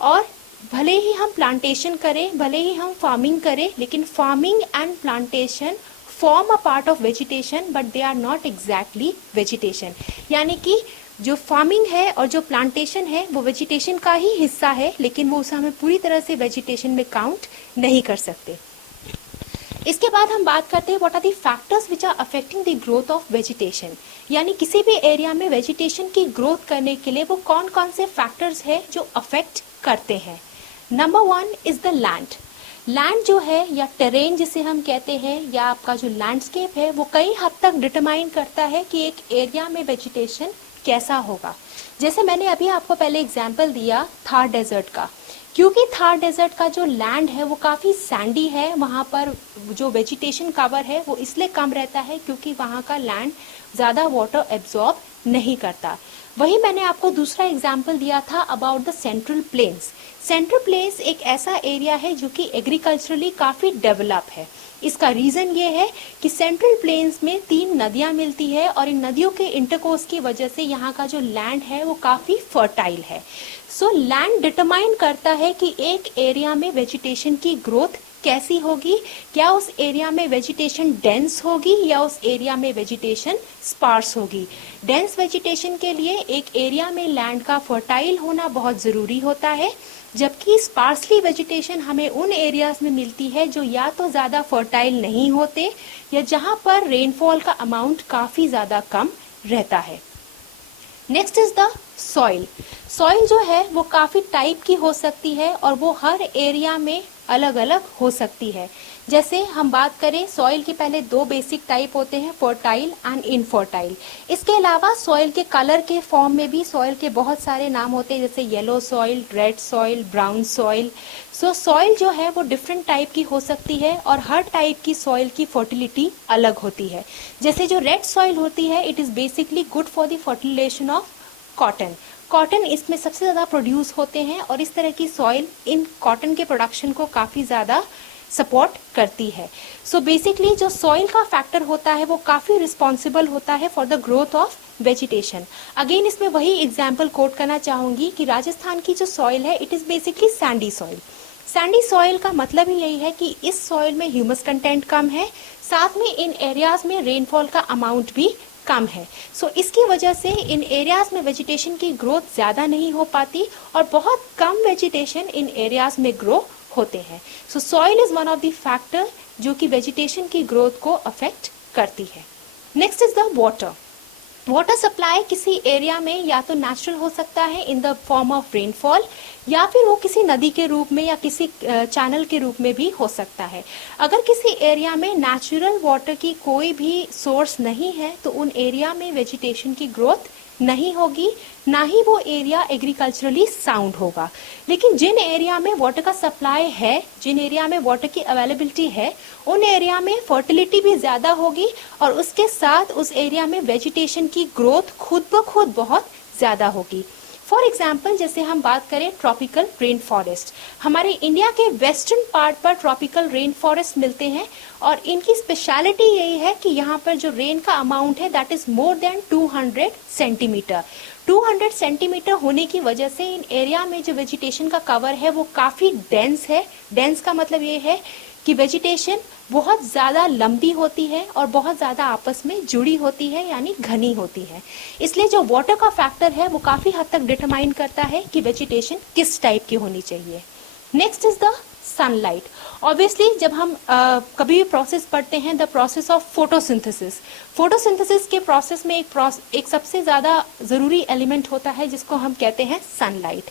और भले ही हम प्लांटेशन करें, भले ही हम फार्मिंग करें, लेकिन farming and plantation form a part of vegetation but they are not exactly vegetation. यानी कि जो फार्मिंग है और जो प्लांटेशन है वो वेजिटेशन का ही हिस्सा है, लेकिन वो उसे हमें पूरी तरह से वेजिटेशन में काउंट नहीं कर सकते। इसके बाद हम बात करते हैं what are the factors which are affecting the growth of vegetation, यानी किसी भी एरिया में वेजिटेशन की ग्रोथ करने के लिए वो कौन कौन से फैक्टर्स है जो अफेक्ट करते हैं। Number 1 is the land. Land जो है या टेरेन जिसे हम कहते हैं, या आपका जो लैंडस्केप है, वो कई हद तक डिटरमाइन करता है कि एक एरिया में वेजिटेशन कैसा होगा। जैसे मैंने अभी आपको पहले एग्जाम्पल दिया थार डेजर्ट का, क्योंकि थार डेजर्ट का जो लैंड है वो काफ़ी सैंडी है, वहाँ पर जो वेजिटेशन कवर है वो इसलिए कम रहता है क्योंकि वहाँ का लैंड ज़्यादा वाटर एब्जॉर्ब नहीं करता। वही मैंने आपको दूसरा एग्जाम्पल दिया था about the central plains. Central plains एक ऐसा एरिया है जो कि एग्रीकल्चरली काफ़ी डेवलप है। इसका रीज़न ये है कि सेंट्रल प्लेन्स में 3 नदियाँ मिलती है और इन नदियों के इंटरकोर्स की वजह से यहाँ का जो लैंड है वो काफ़ी फर्टाइल है। सो लैंड डिटरमाइन करता है कि एक एरिया में वेजिटेशन की ग्रोथ कैसी होगी, क्या उस एरिया में वेजिटेशन डेंस होगी या उस एरिया में वेजिटेशन स्पार्स होगी। डेंस वेजिटेशन के लिए एक एरिया में लैंड का फर्टाइल होना बहुत ज़रूरी होता है, जबकि स्पार्सली वेजिटेशन हमें उन एरियाज में मिलती है जो या तो ज़्यादा फर्टाइल नहीं होते या जहाँ पर रेनफॉल का अमाउंट काफ़ी ज़्यादा कम रहता है। Next is the soil. Soil जो है वो काफ़ी टाइप की हो सकती है और वो हर एरिया में अलग अलग हो सकती है। जैसे हम बात करें सॉइल के पहले 2 बेसिक टाइप होते हैं, फर्टाइल एंड इनफर्टाइल। इसके अलावा सॉइल के कलर के फॉर्म में भी सॉइल के बहुत सारे नाम होते हैं, जैसे yellow soil, red soil, brown soil. सो सॉइल जो है वो डिफरेंट टाइप की हो सकती है और हर टाइप की सॉइल की फर्टिलिटी अलग होती है। जैसे जो रेड सॉइल होती है it is basically good for the fertilization of cotton. Cotton इसमें सबसे ज़्यादा प्रोड्यूस होते हैं और इस तरह की सॉइल इन कॉटन के प्रोडक्शन को काफ़ी ज़्यादा सपोर्ट करती है। सो बेसिकली जो सॉइल का फैक्टर होता है वो काफ़ी रिस्पॉन्सिबल होता है for the growth of vegetation. Again इसमें वही एग्जाम्पल कोट करना चाहूँगी कि राजस्थान की जो सॉइल है it is basically Sandy soil. Sandy soil का मतलब ही यही है कि इस सॉइल में ह्यूमस कंटेंट कम है, साथ में इन एरियाज में रेनफॉल का अमाउंट भी कम है। सो इसकी वजह से इन एरियाज में वेजिटेशन की ग्रोथ ज़्यादा नहीं हो पाती और बहुत कम वेजिटेशन इन एरियाज में ग्रो होते हैं। सो soil is one of the factor जो कि वेजिटेशन की ग्रोथ को अफेक्ट करती है। Next is the water. Water supply किसी एरिया में या तो नेचुरल हो सकता है in the form of rainfall या फिर वो किसी नदी के रूप में या किसी चैनल के रूप में भी हो सकता है। अगर किसी एरिया में नेचुरल वाटर की कोई भी सोर्स नहीं है तो उन एरिया में वेजिटेशन की ग्रोथ नहीं होगी, ना ही वो एरिया एग्रीकल्चरली साउंड होगा। लेकिन जिन एरिया में वाटर का सप्लाई है, जिन एरिया में वाटर की अवेलेबिलिटी है, उन एरिया में फर्टिलिटी भी ज़्यादा होगी और उसके साथ उस एरिया में वेजिटेशन की ग्रोथ खुद ब खुद बहुत ज़्यादा होगी। फॉर एग्जाम्पल जैसे हम बात करें ट्रॉपिकल रेन फॉरेस्ट, हमारे इंडिया के वेस्टर्न पार्ट पर ट्रॉपिकल रेन फॉरेस्ट मिलते हैं और इनकी स्पेशलिटी यही है कि यहाँ पर जो रेन का अमाउंट है that is more than 200 centimetre. 200 centimetre होने की वजह से इन एरिया में जो वेजिटेशन का कवर है वो काफ़ी डेंस है। डेंस का मतलब ये है कि वेजिटेशन बहुत ज़्यादा लंबी होती है और बहुत ज़्यादा आपस में जुड़ी होती है, यानी घनी होती है। इसलिए जो वाटर का फैक्टर है वो काफ़ी हद तक डिटरमाइन करता है कि वेजिटेशन किस टाइप की होनी चाहिए। Next is the sunlight. Obviously जब हम कभी भी प्रोसेस पढ़ते हैं the process of photosynthesis, photosynthesis के प्रोसेस में एक सबसे ज़्यादा ज़रूरी एलिमेंट होता है जिसको हम कहते हैं सनलाइट।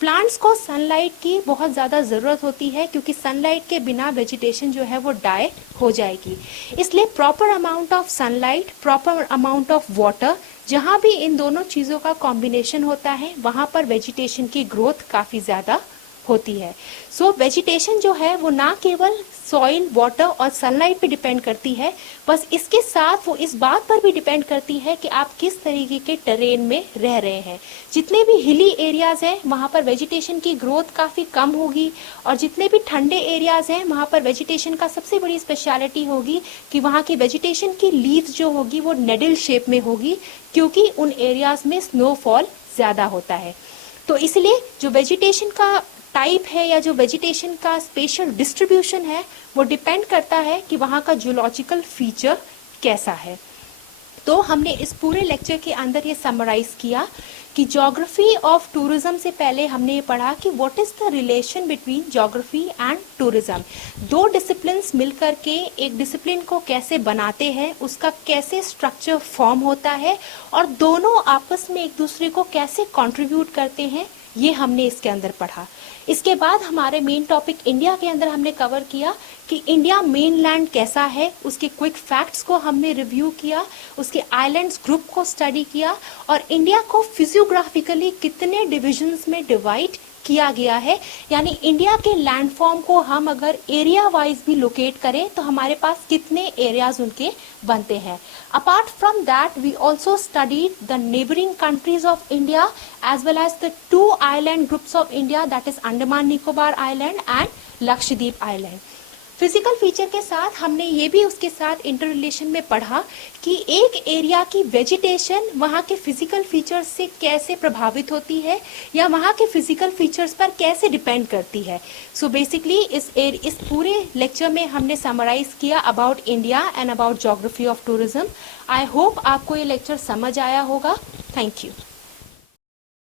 प्लांट्स को सनलाइट की बहुत ज़्यादा ज़रूरत होती है क्योंकि सनलाइट के बिना वेजिटेशन जो है वो डाई हो जाएगी। इसलिए proper amount of sunlight, proper amount of water, जहाँ भी इन दोनों चीज़ों का कॉम्बिनेशन होता है वहाँ पर वेजिटेशन की ग्रोथ काफ़ी ज़्यादा होती है। सो वेजिटेशन जो है वो ना केवल सॉइल, वाटर और सनलाइट पे डिपेंड करती है, बस इसके साथ वो इस बात पर भी डिपेंड करती है कि आप किस तरीके के टेरेन में रह रहे हैं। जितने भी हिली एरियाज हैं वहाँ पर वेजिटेशन की ग्रोथ काफ़ी कम होगी और जितने भी ठंडे एरियाज हैं वहाँ पर वेजिटेशन का सबसे बड़ी स्पेशलिटी होगी कि वहाँ की वेजिटेशन की लीव्स जो होगी वो नेडल शेप में होगी क्योंकि उन एरियाज में स्नोफॉल ज़्यादा होता है। तो इसलिए जो वेजिटेशन का टाइप है या जो वेजिटेशन का स्पेशल डिस्ट्रीब्यूशन है वो डिपेंड करता है कि वहाँ का जियोलॉजिकल फीचर कैसा है। तो हमने इस पूरे लेक्चर के अंदर ये समराइज किया कि ज्योग्राफी ऑफ टूरिज्म से पहले हमने ये पढ़ा कि what is the relation between geography and tourism. 2 disciplines मिलकर के एक डिसिप्लिन को कैसे बनाते हैं, उसका कैसे स्ट्रक्चर फॉर्म होता है और दोनों आपस में एक दूसरे को कैसे कंट्रीब्यूट करते हैं ये हमने इसके अंदर पढ़ा। इसके बाद हमारे मेन टॉपिक इंडिया के अंदर हमने कवर किया कि इंडिया मेनलैंड कैसा है, उसके क्विक फैक्ट्स को हमने रिव्यू किया, उसके आइलैंड्स ग्रुप को स्टडी किया और इंडिया को फिजियोग्राफिकली कितने डिविजन्स में डिवाइड किया गया है, यानी इंडिया के लैंडफॉर्म को हम अगर एरिया वाइज भी लोकेट करें तो हमारे पास कितने एरियाज उनके बनते हैं। Apart from that we also studied the neighbouring countries of India as well as the 2 island groups of India, that is Andaman Nicobar island and Lakshadweep island. Physical feature के साथ हमने ये भी उसके साथ इंटर रिलेशन में पढ़ा कि एक एरिया की वेजिटेशन वहाँ के फिजिकल फीचर्स से कैसे प्रभावित होती है या वहाँ के फिजिकल फीचर्स पर कैसे डिपेंड करती है। सो बेसिकली इस पूरे लेक्चर में हमने समराइज किया about India and about geography of tourism. I hope आपको ये लेक्चर समझ आया होगा। Thank you.